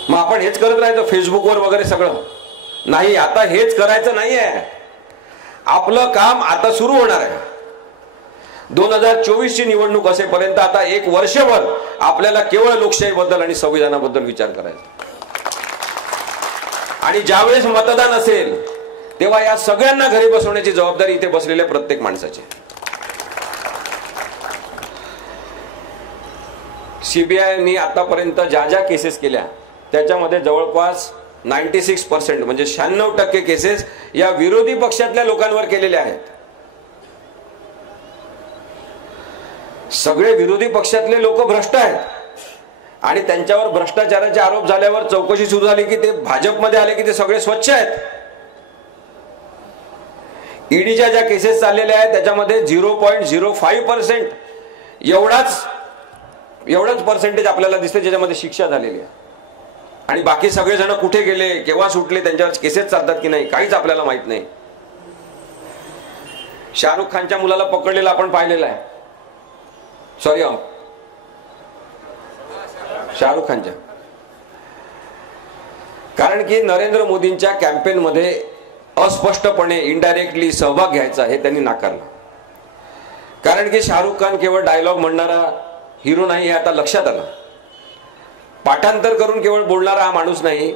मग आपण हेच करत राहायचं फेसबुकवर वगैरे सगळं? नाही, आता हेच करायचं नाहीये. आपलं काम आता सुरू होणार आहे. 2024 ची निवडणूक असेपर्यंत आता 1 वर्षभर आपल्याला केवळ लोकशाहीबद्दल आणि संविधानाबद्दल विचार करायचा. आणि ज्यावेळेस मतदान असेल तेव्हा या सगळ्यांना घरी बसवण्याची जबाबदारी इथे बसलेल्या प्रत्येक माणसाची. सीबीआयनी आतापर्यंत ज्या केसेस केल्या त्याच्यामध्ये जवळपास 96% म्हणजे 96% केसेस या विरोधी पक्षातल्या लोकांवर केलेल्या आहेत. सगळे विरोधी पक्षातले लोक भ्रष्ट आहेत आणि त्यांच्यावर भ्रष्टाचाराचे आरोप झाल्यावर चौकशी सुरू झाली की ते भाजपमध्ये आले की ते सगळे स्वच्छ आहेत. ईडीच्या ज्या केसेस चाललेल्या आहेत त्याच्यामध्ये 0.05% एवढाच पर्सेंटेज आपल्याला दिसते ज्याच्यामध्ये शिक्षा झालेली आहे. आणि बाकी सगळेजण कुठे गेले, केव्हा सुटले, त्यांच्यावर केसेस चालतात की नाही काहीच आपल्याला माहित नाही. शाहरुख खानच्या मुलाला पकडलेला आपण पाहिलेला आहे. सॉरी, शाहरुख खानच्या. कारण की नरेंद्र मोदींच्या कॅम्पेन मध्ये अस्पष्टपणे इनडायरेक्टली सहभाग घ्यायचा हे त्यांनी नाकारलं. कारण की शाहरुख खान केवळ डायलॉग म्हणणारा हिरो नाही हे आता लक्षात आलं. पाठांतर करून केवळ बोलणारा हा माणूस नाही,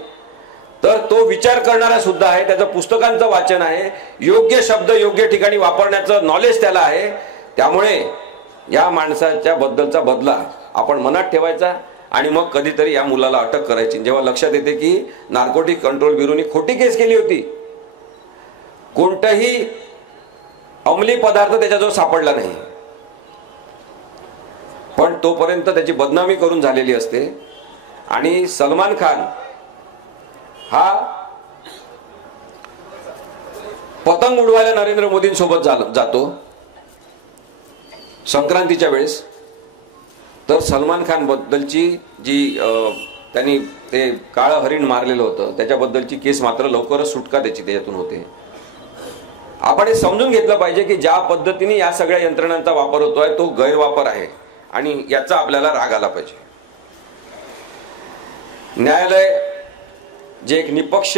तर तो विचार करणारा सुद्धा आहे. त्याचं पुस्तकांचं वाचन आहे, योग्य शब्द योग्य ठिकाणी वापरण्याचं नॉलेज त्याला आहे. त्यामुळे या माणसाच्या बद्दलचा बदला आपण मनात ठेवायचा आणि मग कधीतरी या मुलाला अटक करायची. जेव्हा लक्षात येते की नार्कोटिक कंट्रोल ब्युरोने खोटी केस केली होती, कोणताही अंमली पदार्थ त्याच्याजवळ सापडला नाही, पण तोपर्यंत त्याची बदनामी करून झालेली असते. आणि सलमान खान हा पतंग उडवायला नरेंद्र मोदींसोबत जातो संक्रांतीच्या वेळेस. तर सलमान खान बद्दलची जी त्यांनी ते काळं हरिण मारलेलं होतं त्याच्याबद्दलची केस मात्र लवकरच सुटका त्याच्यातून होते. आपण हे समजून घेतलं पाहिजे की ज्या पद्धतीने या सगळ्या यंत्रणांचा वापर होतोय तो गैरवापर आहे आणि याचा आपल्याला राग आला पाहिजे. न्यायालय जे एक निपक्ष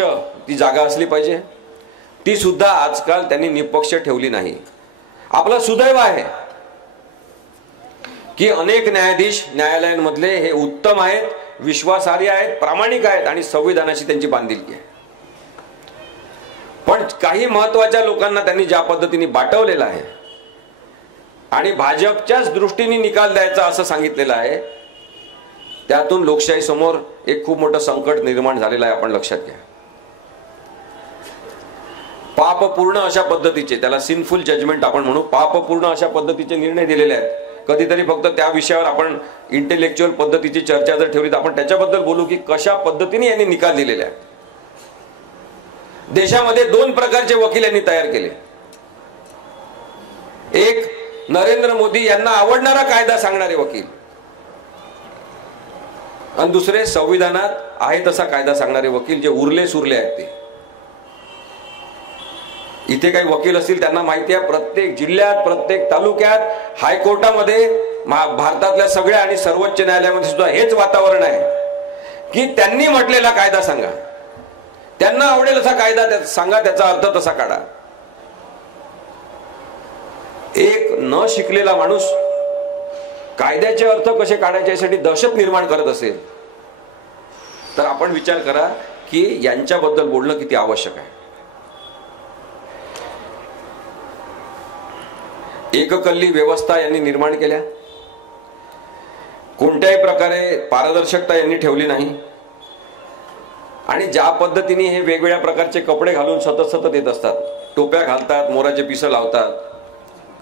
ती जागा असली पाहिजे, ती सुद्धा आजकाल त्यांनी निपक्ष ठेवली नाही. आपलं सुदैव आहे की अनेक न्यायाधीश न्यायालयांमधले हे उत्तम आहेत, विश्वासार्ह आहेत, प्रामाणिक आहेत आणि संविधानाशी त्यांची बांधिलकी आहे. पण काही महत्वाच्या लोकांना त्यांनी ज्या पद्धतीने बाटवलेलं आहे आणि भाजपच्याच दृष्टीने निकाल द्यायचा असं सांगितलेलं आहे, त्यातून लोकशाही समोर एक खूप मोठं संकट निर्माण झालेलं आहे. आपण लक्षात घ्या. पापपूर्ण अशा पद्धतीचे, त्याला सिनफुल जजमेंट आपण म्हणू, पापपूर्ण अशा पद्धतीचे निर्णय दिलेले आहेत. कधीतरी फक्त त्या विषयावर आपण इंटेलेक्च्युअल पद्धतीची चर्चा जर ठेवली तर आपण त्याच्याबद्दल बोलू की कशा पद्धतीने यांनी निकाल दिलेले आहेत. देशामध्ये दोन प्रकारचे वकील यांनी तयार केले. एक नरेंद्र मोदी यांना आवडणारा कायदा सांगणारे वकील आणि दुसरे संविधानात आहे तसा कायदा सांगणारे वकील, जे उरले सुरले आहेत ते. इथे काही वकील असतील त्यांना माहिती आहे, प्रत्येक जिल्ह्यात, प्रत्येक तालुक्यात, हायकोर्टामध्ये, भारतातल्या सगळ्या आणि सर्वोच्च न्यायालयामध्ये सुद्धा हेच वातावरण आहे की त्यांनी म्हटलेला कायदा सांगा, त्यांना आवडेल असा कायदा सांगा, त्याचा अर्थ तसा काढा. एक न शिकलेला माणूस कायद्याचे अर्थ कसे काढायचे यासाठी दहशत निर्माण करत असेल तर आपण विचार करा की यांच्याबद्दल बोलणं किती आवश्यक आहे. एककल्ली व्यवस्था यांनी निर्माण केल्या, कोणत्याही प्रकारे पारदर्शकता यांनी ठेवली नाही आणि ज्या पद्धतीने हे वेगवेगळ्या प्रकारचे कपडे घालून सतत येत असतात, टोप्या घालतात, मोराचे पिसं लावतात,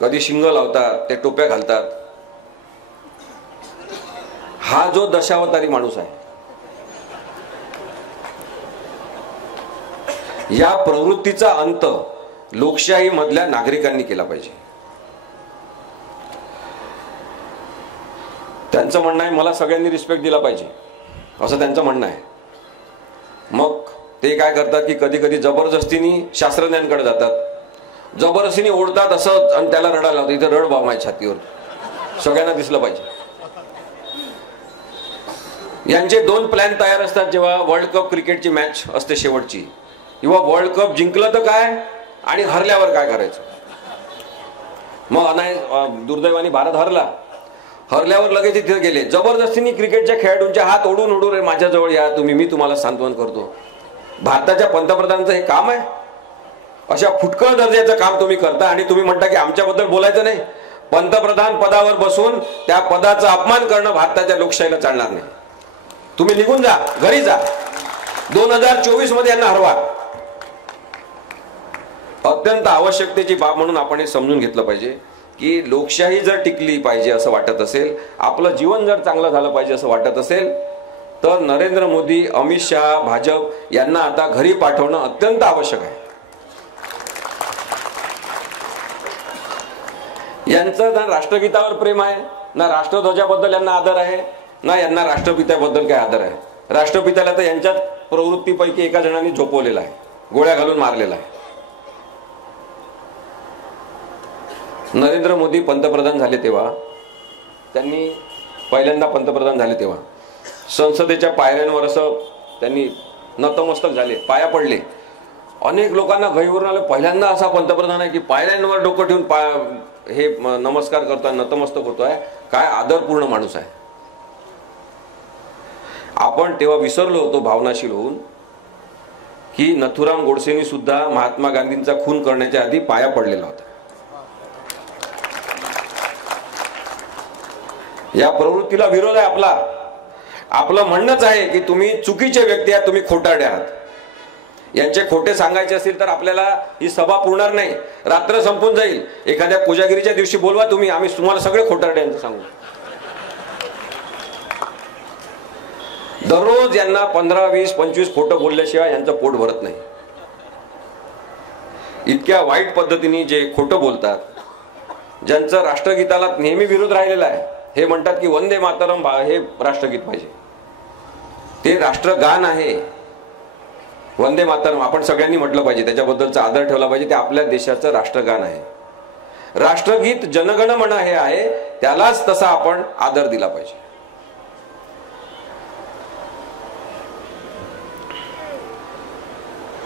कधी शिंग लावतात, ते टोप्या घालतात. हा जो दशावतारी माणूस आहे, या प्रवृत्तीचा अंत लोकशाही मधल्या नागरिकांनी केला पाहिजे. त्यांचं म्हणणं आहे मला सगळ्यांनी रिस्पेक्ट दिला पाहिजे असं त्यांचं म्हणणं आहे. मग ते काय करतात की कधी कधी जबरदस्तीने शास्त्रज्ञांकडे जातात, जबरदस्तीने ओढतात असं आणि त्याला रडायला लावतात. इथं रड बाब आहे छातीवर, सगळ्यांना दिसलं पाहिजे. यांचे दोन प्लॅन तयार असतात जेव्हा वर्ल्ड कप क्रिकेटची मॅच असते शेवटची, किंवा वर्ल्ड कप जिंकलं तर काय आणि हरल्यावर काय करायचं. मग दुर्दैवाने भारत हरल्यावर लगेच तिथे गेले, जबरदस्तीने क्रिकेटच्या खेळाडूंचे हात ओढून रे माझ्याजवळ या तुम्ही, मी तुम्हाला सांत्वन करतो. भारताच्या पंतप्रधानांचं हे काम आहे? अशा फुटकळ दर्जाचं काम तुम्ही करता आणि तुम्ही म्हणता की आमच्याबद्दल बोलायचं नाही. पंतप्रधान पदावर बसून त्या पदाचा अपमान करणं भारताच्या लोकशाहीला चालणार नाही. तुम्ही निघून जा, घरी जा. 2024 मध्ये यांना हरवा. अत्यंत आवश्यकतेची बाब म्हणून आपण हे समजून घेतलं पाहिजे की लोकशाही जर टिकली पाहिजे असं वाटत असेल, आपलं जीवन जर चांगलं झालं पाहिजे असं वाटत असेल तर नरेंद्र मोदी, अमित शहा, भाजप यांना आता घरी पाठवणं अत्यंत आवश्यक आहे. यांचं ना राष्ट्रगीतावर प्रेम आहे, ना राष्ट्रध्वजाबद्दल यांना आदर आहे, ना यांना राष्ट्रपित्याबद्दल काय आदर आहे. राष्ट्रपित्याला तर यांच्याच प्रवृत्तीपैकी एका जणांनी झोपवलेला आहे, गोळ्या घालून मारलेला आहे. नरेंद्र मोदी पंतप्रधान झाले तेव्हा, त्यांनी पहिल्यांदा पंतप्रधान झाले तेव्हा संसदेच्या पायऱ्यांवर असं त्यांनी नतमस्तक झाले, पाया पडले. अनेक लोकांना गहिवरून आलं, पहिल्यांदा असा पंतप्रधान आहे की पायऱ्यांवर डोकं ठेवून हे नमस्कार करतोय, नतमस्तक होतोय. काय आदरपूर्ण माणूस आहे. आपण तेव्हा विसरलो होतो भावनाशील होऊन की नथुराम गोडसेंनी सुद्धा महात्मा गांधींचा खून करण्याच्या आधी पाया पडलेला होता. या प्रवृत्तीला विरोध आहे आपला. आपलं म्हणणंच आहे की तुम्ही चुकीचे व्यक्ती आहात, तुम्ही खोटारडे आहात। यांचे खोटे सांगायचे असतील तर आपल्याला ही सभा पुरणार नाही, रात्र संपून जाईल। एखाद्या कोजागिरीच्या दिवशी बोलवा तुम्ही, आम्ही तुम्हाला सगळे खोटारडे यांचं सांगू। दररोज यांना 15, 20, 25 खोटं बोलल्याशिवाय यांचं पोट भरत नाही। इतक्या वाईट पद्धतीने जे खोटं बोलतात, ज्यांचं राष्ट्रगीताला नेहमी विरोध राहिलेला आहे, हे म्हणतात की वंदे मातरम हे राष्ट्रगीत पाहिजे। ते राष्ट्रगान आहे, वंदे मातरम आपण सगळ्यांनी म्हटलं पाहिजे, त्याच्याबद्दलचा आदर ठेवला पाहिजे। ते आपल्या देशाचं राष्ट्रगान आहे। राष्ट्रगीत जनगण मन हे आहे, त्यालाच तसा आपण आदर दिला पाहिजे।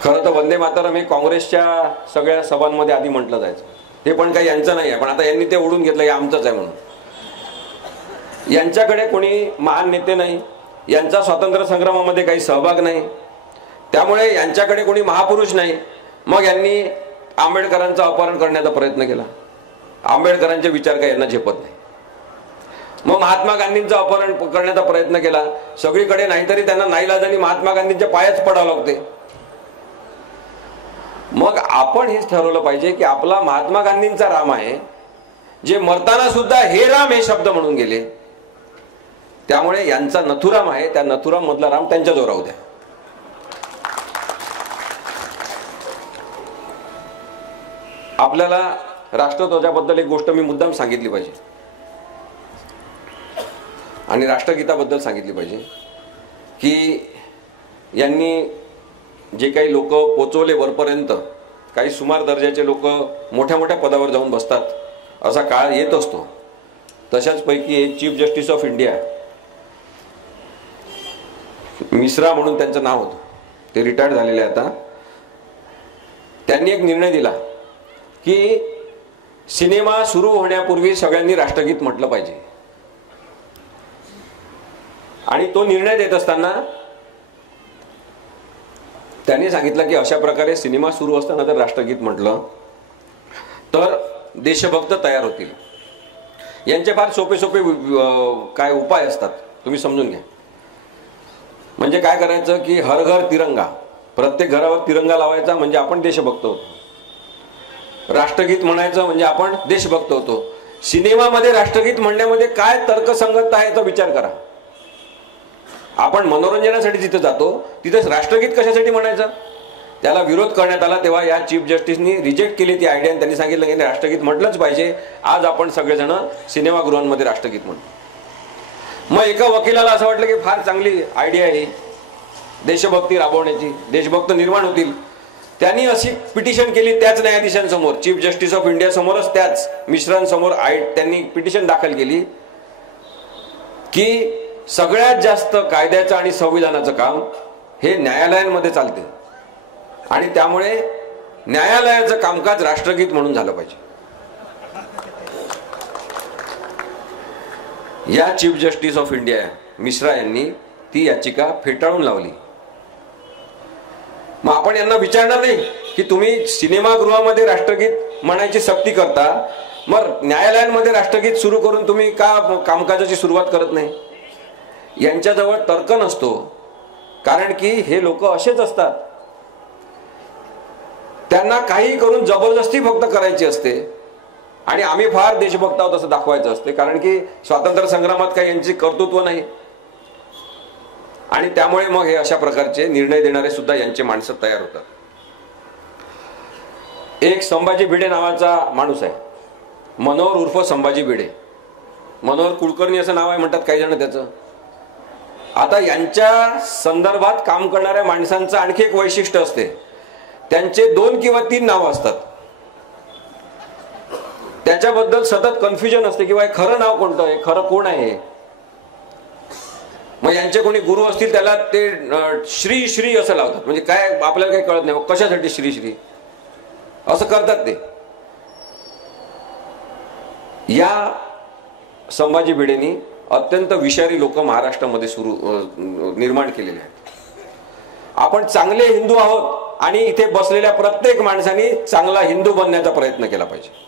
खरं तर वंदे मातरम हे काँग्रेसच्या सगळ्या सभांमध्ये आधी म्हटलं जायचं, ते पण काही यांचं नाही आहे, पण आता यांनी ते ओढून घेतलं, हे आमचंच आहे म्हणून। यांच्याकडे कोणी महान नेते नाही, यांचा स्वातंत्र्य संग्रामामध्ये काही सहभाग नाही, त्यामुळे यांच्याकडे कोणी महापुरुष नाही। मग यांनी आंबेडकरांचं अपहरण करण्याचा प्रयत्न केला, आंबेडकरांचे विचार काही यांना झेपत नाही। मग महात्मा गांधींचं अपहरण करण्याचा प्रयत्न केला, सगळीकडे नाहीतरी त्यांना नाईलाजाने महात्मा गांधींच्या पायाच पडावं लागते। मग आपण हेच ठरवलं पाहिजे की आपला महात्मा गांधींचा राम आहे, जे मरताना सुद्धा हे राम हे शब्द म्हणून गेले, त्यामुळे यांचा नथुराम आहे, त्या नथुराम मधला राम त्यांच्याजवळ राहू द्या। आपल्याला राष्ट्रध्वजाबद्दल एक गोष्ट मी मुद्दाम सांगितली पाहिजे आणि राष्ट्रगीताबद्दल सांगितली पाहिजे की यांनी जे काही लोक पोचवले वरपर्यंत, काही सुमार दर्जाचे लोक मोठ्या मोठ्या पदावर जाऊन बसतात, असा काळ येत असतो। तशाच पैकी एक chief justice of India Mishra म्हणून त्यांचं नाव होतं, ते रिटायर्ड झालेले आता। त्यांनी एक निर्णय दिला की सिनेमा सुरू होण्यापूर्वी सगळ्यांनी राष्ट्रगीत म्हटलं पाहिजे, आणि तो निर्णय देत असताना त्यांनी सांगितलं की अशा प्रकारे सिनेमा सुरू असताना जर राष्ट्रगीत म्हटलं तर देशभक्त तयार होतील। यांचे फार सोपे सोपे काय उपाय असतात, तुम्ही समजून घ्या। म्हणजे काय करायचं की हर घर तिरंगा, प्रत्येक घरावर तिरंगा लावायचा म्हणजे आपण देशभक्त होतो। राष्ट्रगीत म्हणायचं म्हणजे आपण देशभक्त होतो। सिनेमामध्ये राष्ट्रगीत म्हणण्यामध्ये काय तर्कसंगतता आहे याचा विचार करा। आपण मनोरंजनासाठी जिथे जातो तिथे राष्ट्रगीत कशासाठी म्हणायचं? त्याला विरोध करण्यात आला तेव्हा या चीफ जस्टिसनी रिजेक्ट केली ती आयडिया, आणि त्यांनी सांगितलं की राष्ट्रगीत म्हटलंच पाहिजे। आज आपण सगळेजण सिनेमागृहांमध्ये राष्ट्रगीत म्हणतो। मग एका वकिलाला असं वाटलं की फार चांगली आयडिया आहे देशभक्ती राबवण्याची, देशभक्त निर्माण होतील। त्यांनी अशी पिटिशन केली त्याच न्यायाधीशांसमोर, चीफ जस्टिस ऑफ इंडिया समोरच, त्याच मिश्रांसमोर त्यांनी पिटिशन दाखल केली की सगळ्यात जास्त कायद्याचं आणि संविधानाचं काम हे न्यायालयांमध्ये चालते, आणि त्यामुळे न्यायालयाचं कामकाज राष्ट्रगीत म्हणून झालं पाहिजे। या chief justice of India Mishra यांनी ती याचिका फेटाळून लावली। मग आपण यांना विचारणार नाही की तुम्ही सिनेमागृहामध्ये राष्ट्रगीत म्हणायची सक्ती करता, मग न्यायालयांमध्ये राष्ट्रगीत सुरू करून तुम्ही का कामकाजाची सुरुवात करत नाही? यांच्याजवळ तर्क नसतो, कारण की हे लोक असेच असतात। त्यांना काही करून जबरदस्ती फक्त करायची असते, आणि आम्ही फार देशभक्त आहोत असं दाखवायचं असते, कारण की स्वातंत्र्य संग्रामात काही यांची कर्तृत्व नाही। आणि त्यामुळे मग हे अशा प्रकारचे निर्णय देणारे सुद्धा यांचे माणसं तयार होतात। एक संभाजी भिडे नावाचा माणूस आहे, मनोहर उर्फ संभाजी भिडे, मनोहर कुलकर्णी असं नाव आहे म्हणतात काही जण त्याचं। आता यांच्या संदर्भात काम करणाऱ्या माणसांचं आणखी एक वैशिष्ट्य असते, त्यांचे 2 किंवा 3 नाव असतात। त्याच्याबद्दल सतत कन्फ्युजन असते किंवा खरं नाव कोणतं आहे, खरं कोण आहे। मग यांचे कोणी गुरु असतील त्याला ते श्री श्री असं लावतात, म्हणजे काय आपल्याला काही कळत नाही कशासाठी श्री श्री असं करतात ते। या संभाजी भिडेंनी अत्यंत विषारी लोक महाराष्ट्रामध्ये निर्माण केलेले आहेत। आपण चांगले हिंदू आहोत आणि इथे बसलेल्या प्रत्येक माणसाने चांगला हिंदू बनण्याचा प्रयत्न केला पाहिजे।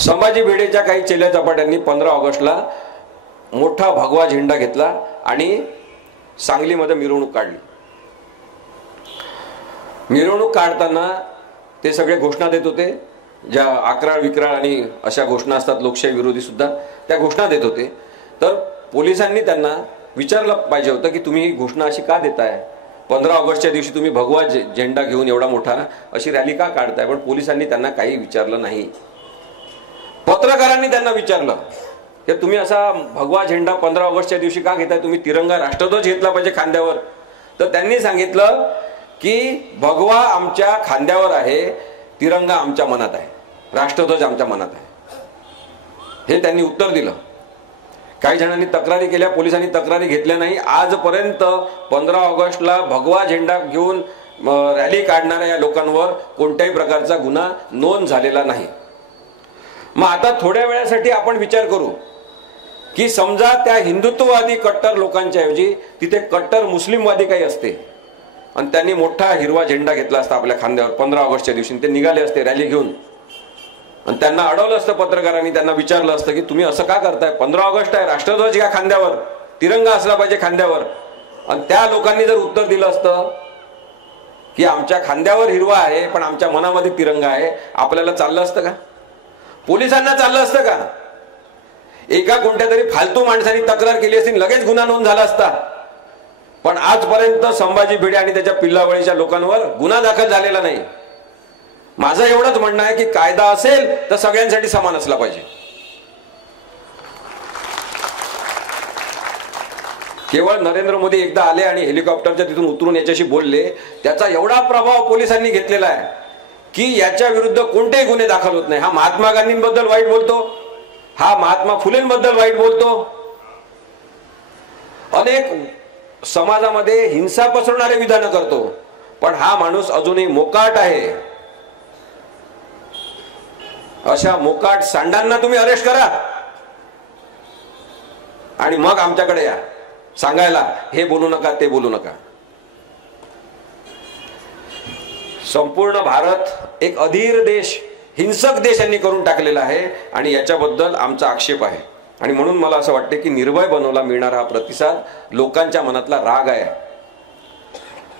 संभाजी भिडेच्या काही चेल्या चपाट्यांनी 15 ऑगस्टला मोठा भगवा झेंडा घेतला आणि सांगलीमध्ये मिरवणूक काढली. मिरवणूक काढताना ते सगळे घोषणा देत होते, ज्या अकराळ विक्राळ आणि अशा घोषणा असतात लोकशाही विरोधी सुद्धा, त्या घोषणा देत होते. तर पोलिसांनी त्यांना विचारलं पाहिजे होतं की तुम्ही ही घोषणा अशी का देताय, 15 ऑगस्टच्या दिवशी तुम्ही भगवा झेंडा घेऊन एवढा मोठा अशी रॅली का काढताय. पण पोलिसांनी त्यांना काही विचारलं नाही. पत्रकारांनी त्यांना विचारलं की तुम्ही असा भगवा झेंडा 15 ऑगस्टच्या दिवशी का घेताय, तुम्ही तिरंगा राष्ट्रध्वज घेतला पाहिजे खांद्यावर. तर त्यांनी सांगितलं की भगवा आमच्या खांद्यावर आहे, तिरंगा आमच्या मनात आहे, राष्ट्रध्वज आमच्या मनात आहे. हे त्यांनी उत्तर दिलं. काही जणांनी तक्रारी केल्या, पोलिसांनी तक्रारी घेतल्या नाही. आजपर्यंत 15 ऑगस्टला भगवा झेंडा घेऊन रॅली काढणाऱ्या या लोकांवर कोणत्याही प्रकारचा गुन्हा नोंद झालेला नाही. मग आता थोड्या वेळासाठी आपण विचार करू की समजा त्या हिंदुत्ववादी कट्टर लोकांच्या ऐवजी तिथे कट्टर मुस्लिमवादी काही असते आणि त्यांनी मोठा हिरवा झेंडा घेतला असता आपल्या खांद्यावर 15 ऑगस्टच्या दिवशी, ते निघाले असते रॅली घेऊन आणि त्यांना अडवलं असतं पत्रकारांनी, त्यांना विचारलं असतं की तुम्ही असं का करताय, 15 ऑगस्ट आहे, राष्ट्रध्वज घ्या खांद्यावर, तिरंगा असला पाहिजे खांद्यावर. आणि त्या लोकांनी जर उत्तर दिलं असतं की आमच्या खांद्यावर हिरवा आहे पण आमच्या मनामध्ये तिरंगा आहे, आपल्याला चाललं असतं का? पोलिसांना चाललं असतं का? एका कोणत्या तरी फालतू माणसाने तक्रार केली असती, लगेच गुन्हा नोंद झाला असता. पण आजपर्यंत संभाजी भिडे आणि त्याच्या पिल्लावळीच्या लोकांवर गुन्हा दाखल झालेला नाही. माझं एवढंच म्हणणं आहे की कायदा असेल तर सगळ्यांसाठी समान असला पाहिजे. केवळ नरेंद्र मोदी एकदा आले आणि हेलिकॉप्टरच्या तिथून उतरून याच्याशी बोलले, त्याचा एवढा प्रभाव पोलिसांनी घेतलेला आहे की याच्या विरुद्ध कोणतेही गुन्हे दाखल होत नाही. हा महात्मा गांधींबद्दल वाईट बोलतो, हा महात्मा फुलेंबद्दल वाईट बोलतो, अनेक समाजामध्ये हिंसा पसरवणारे विधान करतो, पण हा माणूस अजूनही मोकाट आहे. अशा मोकाट सांडांना तुम्ही अरेस्ट करा आणि मग आमच्याकडे या सांगायला हे बोलू नका ते बोलू नका. संपूर्ण भारत एक अधीर देश, हिंसक देश यांनी करून टाकलेला आहे आणि याच्याबद्दल आमचा आक्षेप आहे. आणि म्हणून मला असं वाटतं की निर्भय बनवला मिळणारा हा प्रतिसाद लोकांच्या मनातला राग आहे,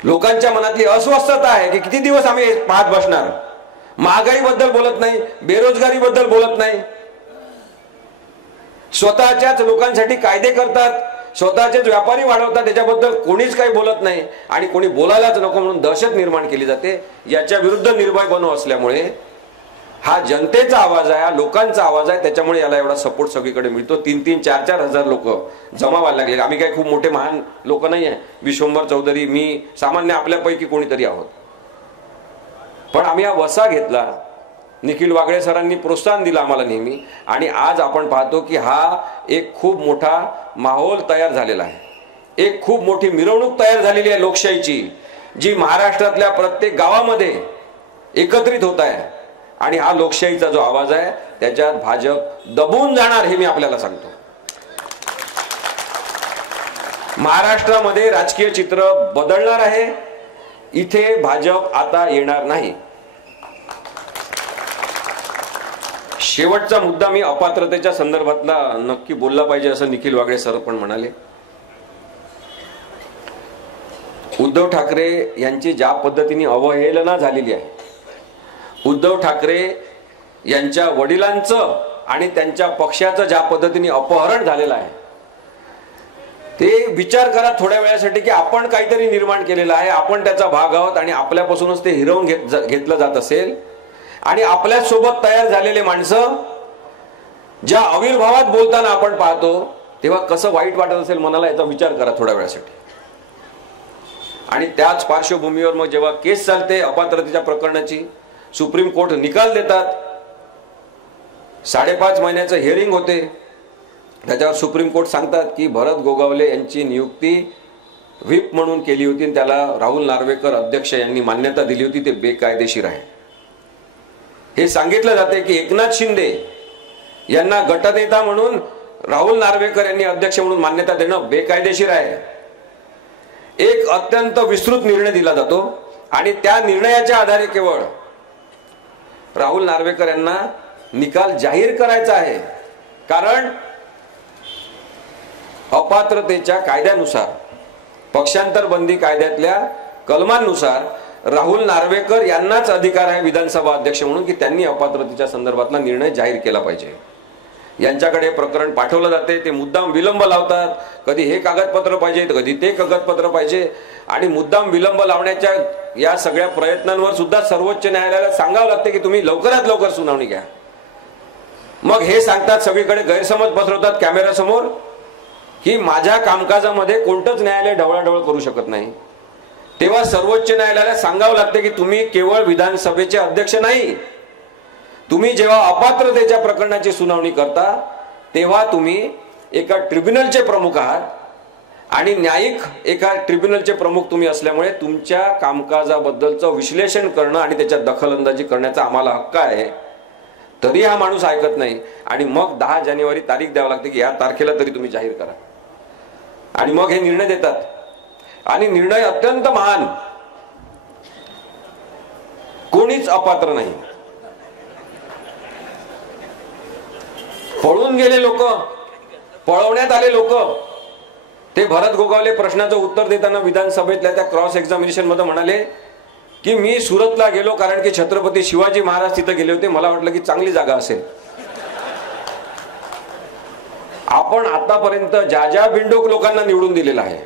लोकांच्या मनातली अस्वस्थता आहे की किती दिवस आम्ही पाहत बसणार. महागाईबद्दल बोलत नाही, बेरोजगारीबद्दल बोलत नाही, स्वतःच्याच लोकांसाठी कायदे करतात, स्वतःचेच व्यापारी वाढवतात, त्याच्याबद्दल कोणीच काही बोलत नाही आणि कोणी बोलायलाच नको म्हणून दहशत निर्माण केली जाते. याच्या विरुद्ध निर्भय बनव असल्यामुळे हा जनतेचा आवाज आहे, हा लोकांचा आवाज आहे, त्याच्यामुळे याला एवढा सपोर्ट सगळीकडे मिळतो. 3-3, 4-4 हजार लोक जमा व्हायला लागले. आम्ही काही खूप मोठे महान लोक नाही आहे, विश्वंभर चौधरी, मी सामान्य आपल्यापैकी कोणीतरी आहोत. पण आम्ही हा वसा घेतला, निखिल वागळे सरांनी प्रोत्साहन दिलं आम्हाला नेहमी, आणि आज आपण पाहतो की हा एक खूप मोठा माहोल तयार झालेला आहे, एक खूप मोठी मिरवणूक तयार झालेली आहे लोकशाहीची, जी महाराष्ट्रातल्या प्रत्येक गावामध्ये एकत्रित होत आहे. आणि हा लोकशाहीचा जो आवाज आहे त्याच्यात भाजप दबून जाणार हे मी आपल्याला सांगतो. महाराष्ट्रामध्ये राजकीय चित्र बदलणार आहे, इथे भाजप आता येणार नाही. शेवटचा मुद्दा मी अपात्रतेच्या संदर्भातला नक्की बोलला पाहिजे असं निखिल वागळे सर पण म्हणाले. उद्धव ठाकरे यांची ज्या पद्धतीने अवहेलना झालेली आहे, उद्धव ठाकरे यांच्या वडिलांचं आणि त्यांच्या पक्षाचं ज्या पद्धतीने अपहरण झालेलं आहे, ते विचार करा थोड्या वेळासाठी की आपण काहीतरी निर्माण केलेलं आहे, आपण त्याचा भाग आहोत आणि आपल्यापासूनच ते हिरवून घेतलं जात असेल आणि आपल्या सोबत तयार झालेले माणसं ज्या आविर्भावात बोलताना आपण पाहतो तेव्हा कसं वाईट वाटत असेल मनाला, याचा विचार करा थोड्या वेळासाठी. आणि त्याच पार्श्वभूमीवर मग जेव्हा केस चालते अपात्रतेच्या प्रकरणाची, सुप्रीम कोर्ट निकाल देतात, 5.5 महिन्याचं हिअरिंग होते, त्याच्यावर सुप्रीम कोर्ट सांगतात की भरत गोगावले यांची नियुक्ती व्हिप म्हणून केली होती आणि त्याला राहुल नार्वेकर अध्यक्ष यांनी मान्यता दिली होती, ते बेकायदेशीर आहे. हे सांगितलं जाते की एकनाथ शिंदे यांना गटनेता म्हणून राहुल नार्वेकर यांनी अध्यक्ष म्हणून मान्यता देणं बेकायदेशीर आहे. एक अत्यंत विस्तृत निर्णय दिला जातो आणि त्या निर्णयाच्या आधारे केवळ राहुल नार्वेकर यांना निकाल जाहीर करायचा आहे. कारण अपात्रतेच्या कायद्यानुसार, पक्षांतर बंदी कायद्यातल्या कलमांनुसार राहुल नार्वेकर यांनाच अधिकार आहे विधानसभा अध्यक्ष म्हणून की त्यांनी अपात्रतेच्या संदर्भातला निर्णय जाहीर केला पाहिजे. यांच्याकडे प्रकरण पाठवलं जाते, ते मुद्दाम विलंब लावतात. कधी हे कागदपत्र पाहिजे तर कधी ते कागदपत्र पाहिजे. आणि मुद्दाम विलंब लावण्याच्या या सगळ्या प्रयत्नांवर सुद्धा सर्वोच्च न्यायालयाला सांगावं लागते की तुम्ही लवकरात लवकर सुनावणी घ्या. मग हे सांगतात, सगळीकडे गैरसमज पसरवतात कॅमेऱ्यासमोर की माझ्या कामकाजामध्ये कोणतंच न्यायालय ढवळाढवळ करू शकत नाही. तेव्हा सर्वोच्च न्यायालयाला सांगावं लागते की तुम्ही केवळ विधानसभेचे अध्यक्ष नाही, तुम्ही जेव्हा अपात्रतेच्या प्रकरणाची सुनावणी करता तेव्हा तुम्ही एका ट्रिब्युनलचे प्रमुख आहात आणि न्यायिक एका ट्रिब्युनलचे प्रमुख तुम्ही असल्यामुळे तुमच्या कामकाजाबद्दलचं विश्लेषण करणं आणि त्याच्यात दखलंदाजी करण्याचा आम्हाला हक्क आहे. तरी हा माणूस ऐकत नाही आणि मग 10 जानेवारी तारीख द्यावी लागते की या तारखेला तरी तुम्ही जाहीर करा. आणि मग हे निर्णय देतात आणि निर्णय अत्यंत महान. कोणीच अपात्र नाही. पळून गेले लोक, पळवण्यात आले लोक, ते भरत गोगावले प्रश्नाचं उत्तर देताना विधानसभेतल्या त्या क्रॉस एक्झामिनेशन मध्ये म्हणाले की मी सुरतला गेलो कारण की छत्रपती शिवाजी महाराज तिथे गेले होते, मला वाटलं की चांगली जागा असेल. आपण आतापर्यंत ज्या ज्या बिंडोक लोकांना निवडून दिलेला आहे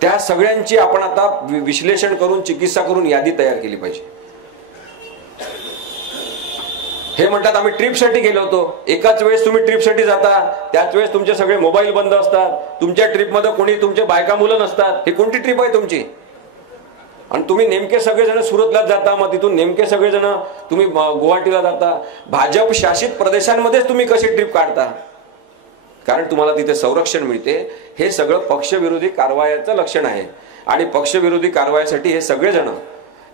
त्या सगळ्यांची आपण आता विश्लेषण करून चिकित्सा करून यादी तयार केली पाहिजे. हे म्हणतात आम्ही ट्रिपसाठी गेलो होतो. एकाच वेळेस तुम्ही ट्रिपसाठी जाता, त्याच वेळेस तुमचे सगळे मोबाईल बंद असतात, तुमच्या ट्रिपमध्ये कोणी तुमचे बायका मुलं नसतात. ही कोणती ट्रिप आहे तुमची? आणि तुम्ही नेमके सगळेजण सुरतला जाता, मग तिथून नेमके सगळेजण तुम्ही गुवाहाटीला जाता. भाजप शासित प्रदेशांमध्येच तुम्ही कशी ट्रिप काढता? कारण तुम्हाला तिथे संरक्षण मिळते. हे सगळं पक्षविरोधी कारवायाचं लक्षण आहे. आणि पक्षविरोधी कारवायासाठी हे सगळेजण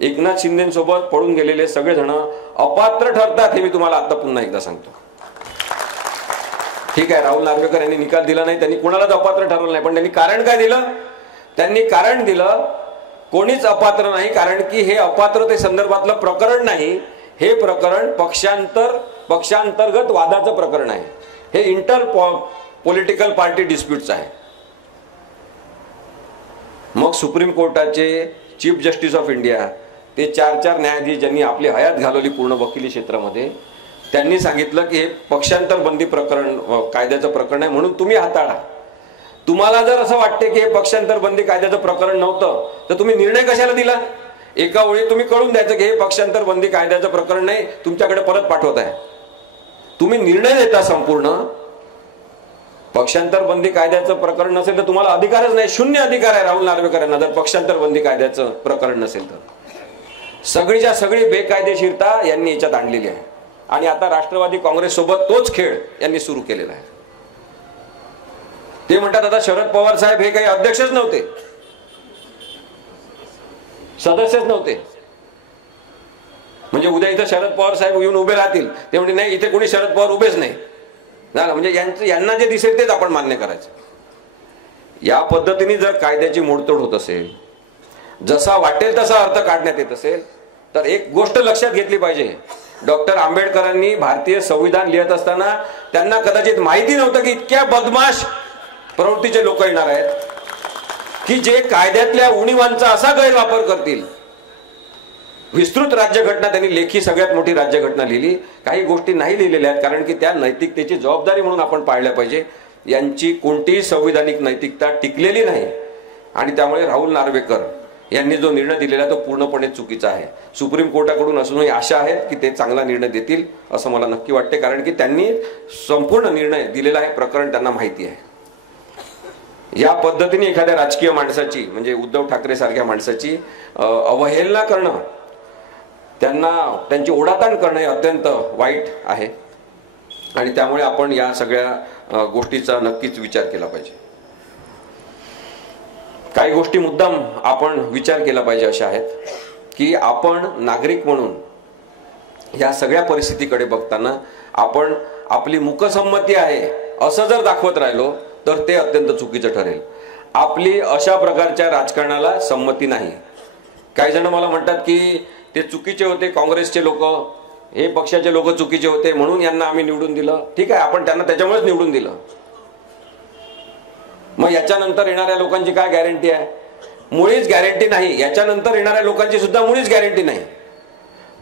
एकनाथ शिंदेसोबत पळून गेलेले सगळेजण अपात्र ठरतात. हे मी तुम्हाला आता पुन्हा एकदा सांगतो. ठीक आहे, राहुल नार्वेकर यांनी निकाल दिला नाही, त्यांनी कुणालाच अपात्र ठरवलं नाही, पण त्यांनी कारण काय दिलं? त्यांनी कारण दिलं कोणीच अपात्र नाही, कारण की हे अपात्रते संदर्भातलं प्रकरण नाही, हे प्रकरण पक्षांतर्गत वादाचं प्रकरण आहे. हे इंटर पॉलिटिकल पार्टी डिस्प्यूट्स आहे. मग सुप्रीम कोर्टाचे चीफ जस्टिस ऑफ इंडिया, ते 4 न्यायाधीश ज्यांनी आपली हयात घालवली पूर्ण वकिली क्षेत्रामध्ये, त्यांनी सांगितलं की हे पक्षांतर बंदी प्रकरण कायद्याचं प्रकरण आहे म्हणून तुम्ही हाताळा. तुम्हाला जर असं वाटते की हे पक्षांतर बंदी कायद्याचं प्रकरण नव्हतं तर तुम्ही निर्णय कशाला दिला? एका वेळी तुम्ही कळून द्यायचं की हे पक्षांतर बंदी कायद्याचं प्रकरण नाही, तुमच्याकडे परत पाठवत आहे. तुम्ही निर्णय देता संपूर्ण पक्षांतर बंदी कायद्याचं प्रकरण नसेल तर तुम्हाला अधिकारच नाही, शून्य अधिकार आहे राहुल नार्वेकर यांना जर पक्षांतर बंदी कायद्याचं प्रकरण नसेल तर. सगळीच्या सगळी बेकायदेशीरता यांनी याच्यात आणलेली आहे. आणि आता राष्ट्रवादी काँग्रेस सोबत तोच खेळ यांनी सुरू केलेला आहे. ते म्हणतात आता शरद पवार साहेब हे काही अध्यक्षच नव्हते, सदस्यच नव्हते, म्हणजे उद्या इथं शरद पवार साहेब येऊन उभे राहतील, ते म्हणजे नाही इथे कोणी शरद पवार उभेच नाही झालं, म्हणजे यांना जे दिसेल तेच आपण मान्य करायचं. या पद्धतीने जर कायद्याची मोडतोड होत असेल, जसा वाटेल तसा अर्थ काढण्यात येत असेल तर एक गोष्ट लक्षात घेतली पाहिजे. डॉक्टर आंबेडकरांनी भारतीय संविधान लिहित असताना त्यांना कदाचित माहिती नव्हतं की इतक्या बदमाश प्रवृत्तीचे लोक येणार आहेत की जे कायद्यातल्या उणीवांचा असा गैरवापर करतील. विस्तृत राज्यघटना त्यांनी लेखी सगळ्यात मोठी राज्यघटना लिहिली, काही गोष्टी नाही लिहिलेल्या आहेत कारण की त्या नैतिकतेची जबाबदारी म्हणून आपण पाळल्या पाहिजे. यांची कोणतीही संविधानिक नैतिकता टिकलेली नाही आणि त्यामुळे राहुल नार्वेकर यांनी जो निर्णय दिलेला तो पूर्णपणे चुकीचा आहे. सुप्रीम कोर्टाकडून असूनही आशा आहेत की ते चांगला निर्णय देतील असं मला नक्की वाटते, कारण की त्यांनी संपूर्ण निर्णय दिलेला आहे, प्रकरण त्यांना माहिती आहे. या पद्धतीने एखाद्या राजकीय माणसाची म्हणजे उद्धव ठाकरे सारख्या माणसाची अवहेलना करणं, त्यांची ओढाताण करणं हे अत्यंत वाईट आहे आणि त्यामुळे आपण या सगळ्या गोष्टीचा नक्कीच विचार केला पाहिजे. काही गोष्टी मुद्दाम आपण विचार केला पाहिजे अशा आहेत की आपण नागरिक म्हणून या सगळ्या परिस्थितीकडे बघताना आपण आपली मूकसंमती आहे असं जर दाखवत राहिलो तर ते अत्यंत चुकीचं ठरेल. आपली अशा प्रकारच्या राजकारणाला संमती नाही. काही जण मला म्हणतात की ते चुकीचे होते, काँग्रेसचे लोक, हे पक्षाचे लोक चुकीचे होते म्हणून यांना आम्ही निवडून दिलं. ठीक आहे, आपण त्यांना त्याच्यामुळेच निवडून दिलं. मग याच्यानंतर येणाऱ्या लोकांची काय गॅरंटी आहे? मुळीच गॅरंटी नाही. याच्यानंतर येणाऱ्या लोकांची सुद्धा मुळीच गॅरंटी नाही.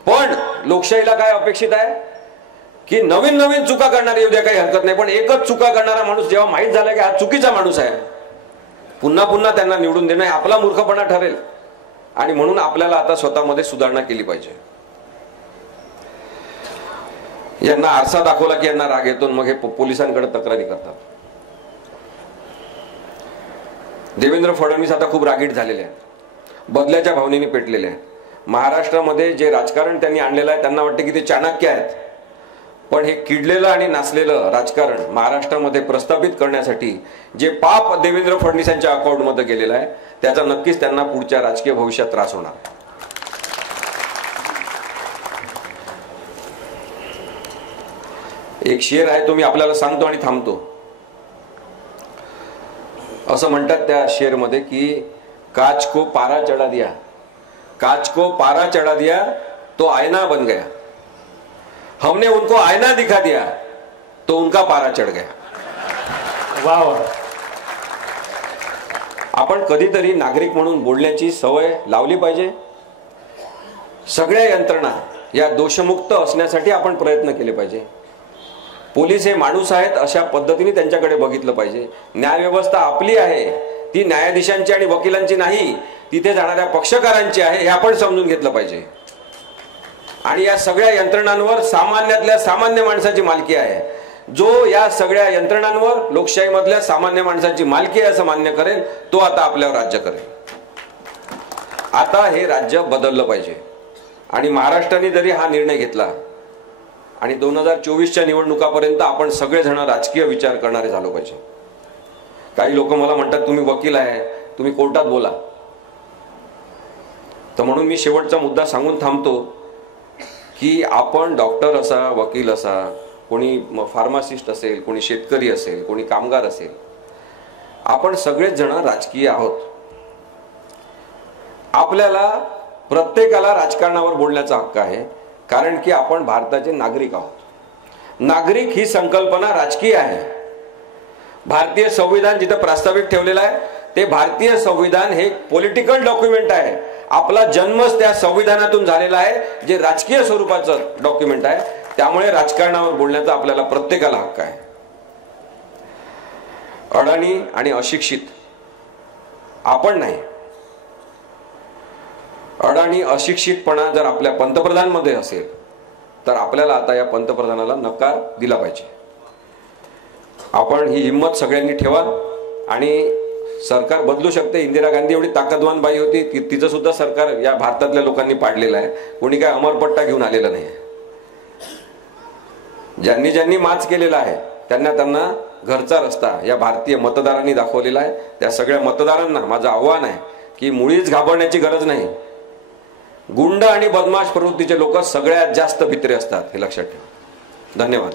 पण लोकशाहीला काय अपेक्षित आहे की नवीन नवीन चुका करणारे येऊ द्या, काही हरकत नाही, पण एकच चुका करणारा माणूस जेव्हा माहीत झाला की हा चुकीचा माणूस आहे, पुन्हा पुन्हा त्यांना निवडून देणं आपला मूर्खपणा ठरेल. आणि म्हणून आपल्याला आता स्वतःमध्ये सुधारणा केली पाहिजे. यांना आरसा दाखवला की यांना राग येतो, मग हे पोलिसांकडे तक्रारी करतात. देवेंद्र फडणवीस आता खूप रागीट झालेले आहेत, बदल्याच्या भावनेने पेटलेले आहेत. महाराष्ट्रामध्ये जे राजकारण त्यांनी आणलेलं आहे त्यांना वाटते की ते चाणक्य आहेत, पण हे किडलेलं आणि नाचलेलं राजकारण महाराष्ट्रामध्ये प्रस्थापित करण्यासाठी जे पाप देवेंद्र फडणवीस यांच्या अकाउंटमध्ये गेलेलं आहे त्याचा नक्कीच त्यांना पुढच्या राजकीय भविष्यात त्रास होणार. एक शेर आहे, तो मी आपल्याला सांगतो आणि थांबतो. असं म्हणतात त्या शेर मध्ये की काच को पारा चढ़ा दिया, काच को पारा चढ़ा दिया तो आईना बन गया, हमने उनको आईना दिखा दिया तो उनका पारा चढ़ गया. वाह वाह. आपण कधीतरी नागरिक म्हणून बोलण्याची सवय लावली पाहिजे. सगळ्या यंत्रणा या दोषमुक्त असण्यासाठी आपण प्रयत्न केले पाहिजे. पोलीस हे माणूस आहेत अशा पद्धतीने त्यांच्याकडे बघितलं पाहिजे. न्यायव्यवस्था आपली आहे, ती न्यायाधीशांची आणि वकिलांची नाही, तिथे जाणाऱ्या पक्षकारांची आहे, हे आपण समजून घेतलं पाहिजे. आणि या सगळ्या यंत्रणांवर सामान्यातल्या सामान्य माणसाची मालकी आहे. जो या सगळ्या यंत्रणांवर लोकशाहीमधल्या सामान्य माणसाची मालकी आहे असं मान्य करेल तो आता आपल्यावर राज्य करेल. आता हे राज्य बदललं पाहिजे. आणि महाराष्ट्राने जरी हा निर्णय घेतला आणि 2024च्या निवडणुकापर्यंत आपण सगळेजण राजकीय विचार करणारे झालो पाहिजे. काही लोक मला म्हणतात तुम्ही वकील आहे, तुम्ही कोर्टात बोला. तर म्हणून मी शेवटचा मुद्दा सांगून थांबतो की आपण डॉक्टर असा, वकील असा, कोणी फार्मासिस्ट असेल, कोणी शेतकरी असेल, कोणी कामगार असेल, आपण सगळेच जण राजकीय आहोत. आपल्याला प्रत्येकाला राजकारणावर बोलण्याचा हक्क आहे, कारण की आपण भारताचे नागरिक आहोत. नागरिक ही संकल्पना राजकीय आहे. भारतीय संविधान जिथे प्रास्ताविक ठेवलेलं आहे ते भारतीय संविधान हे पॉलिटिकल डॉक्युमेंट आहे. आपला जन्मच त्या संविधानातून झालेला आहे, जे राजकीय स्वरूपाचं डॉक्युमेंट आहे. त्यामुळे राजकारणावर बोलण्याचा आपल्याला प्रत्येकाला हक्क आहे. अडाणी आणि अशिक्षित आपण नाही. अडाणी अशिक्षितपणा जर आपल्या पंतप्रधानमध्ये असेल तर आपल्याला आता या पंतप्रधानाला नकार दिला पाहिजे. आपण ही हिंमत सगळ्यांनी ठेवा. आणि सरकार बदलू शकते. इंदिरा गांधी एवढी ताकदवान बाई होती, तिचं सुद्धा सरकार या भारतातल्या लोकांनी पाडलेलं आहे. कोणी काय अमरपट्टा घेऊन आलेला नाही. ज्यांनी ज्यांनी माच केलेला आहे त्यांना घरचा रस्ता या भारतीय मतदारांनी दाखवलेला आहे. त्या सगळ्या मतदारांना माझं आव्हान आहे की मुळीच घाबरण्याची गरज नाही. गुंड आणि बदमाश प्रवृत्तीचे लोक सगळ्यात जास्त भित्रे असतात, हे लक्षात ठेवा. धन्यवाद.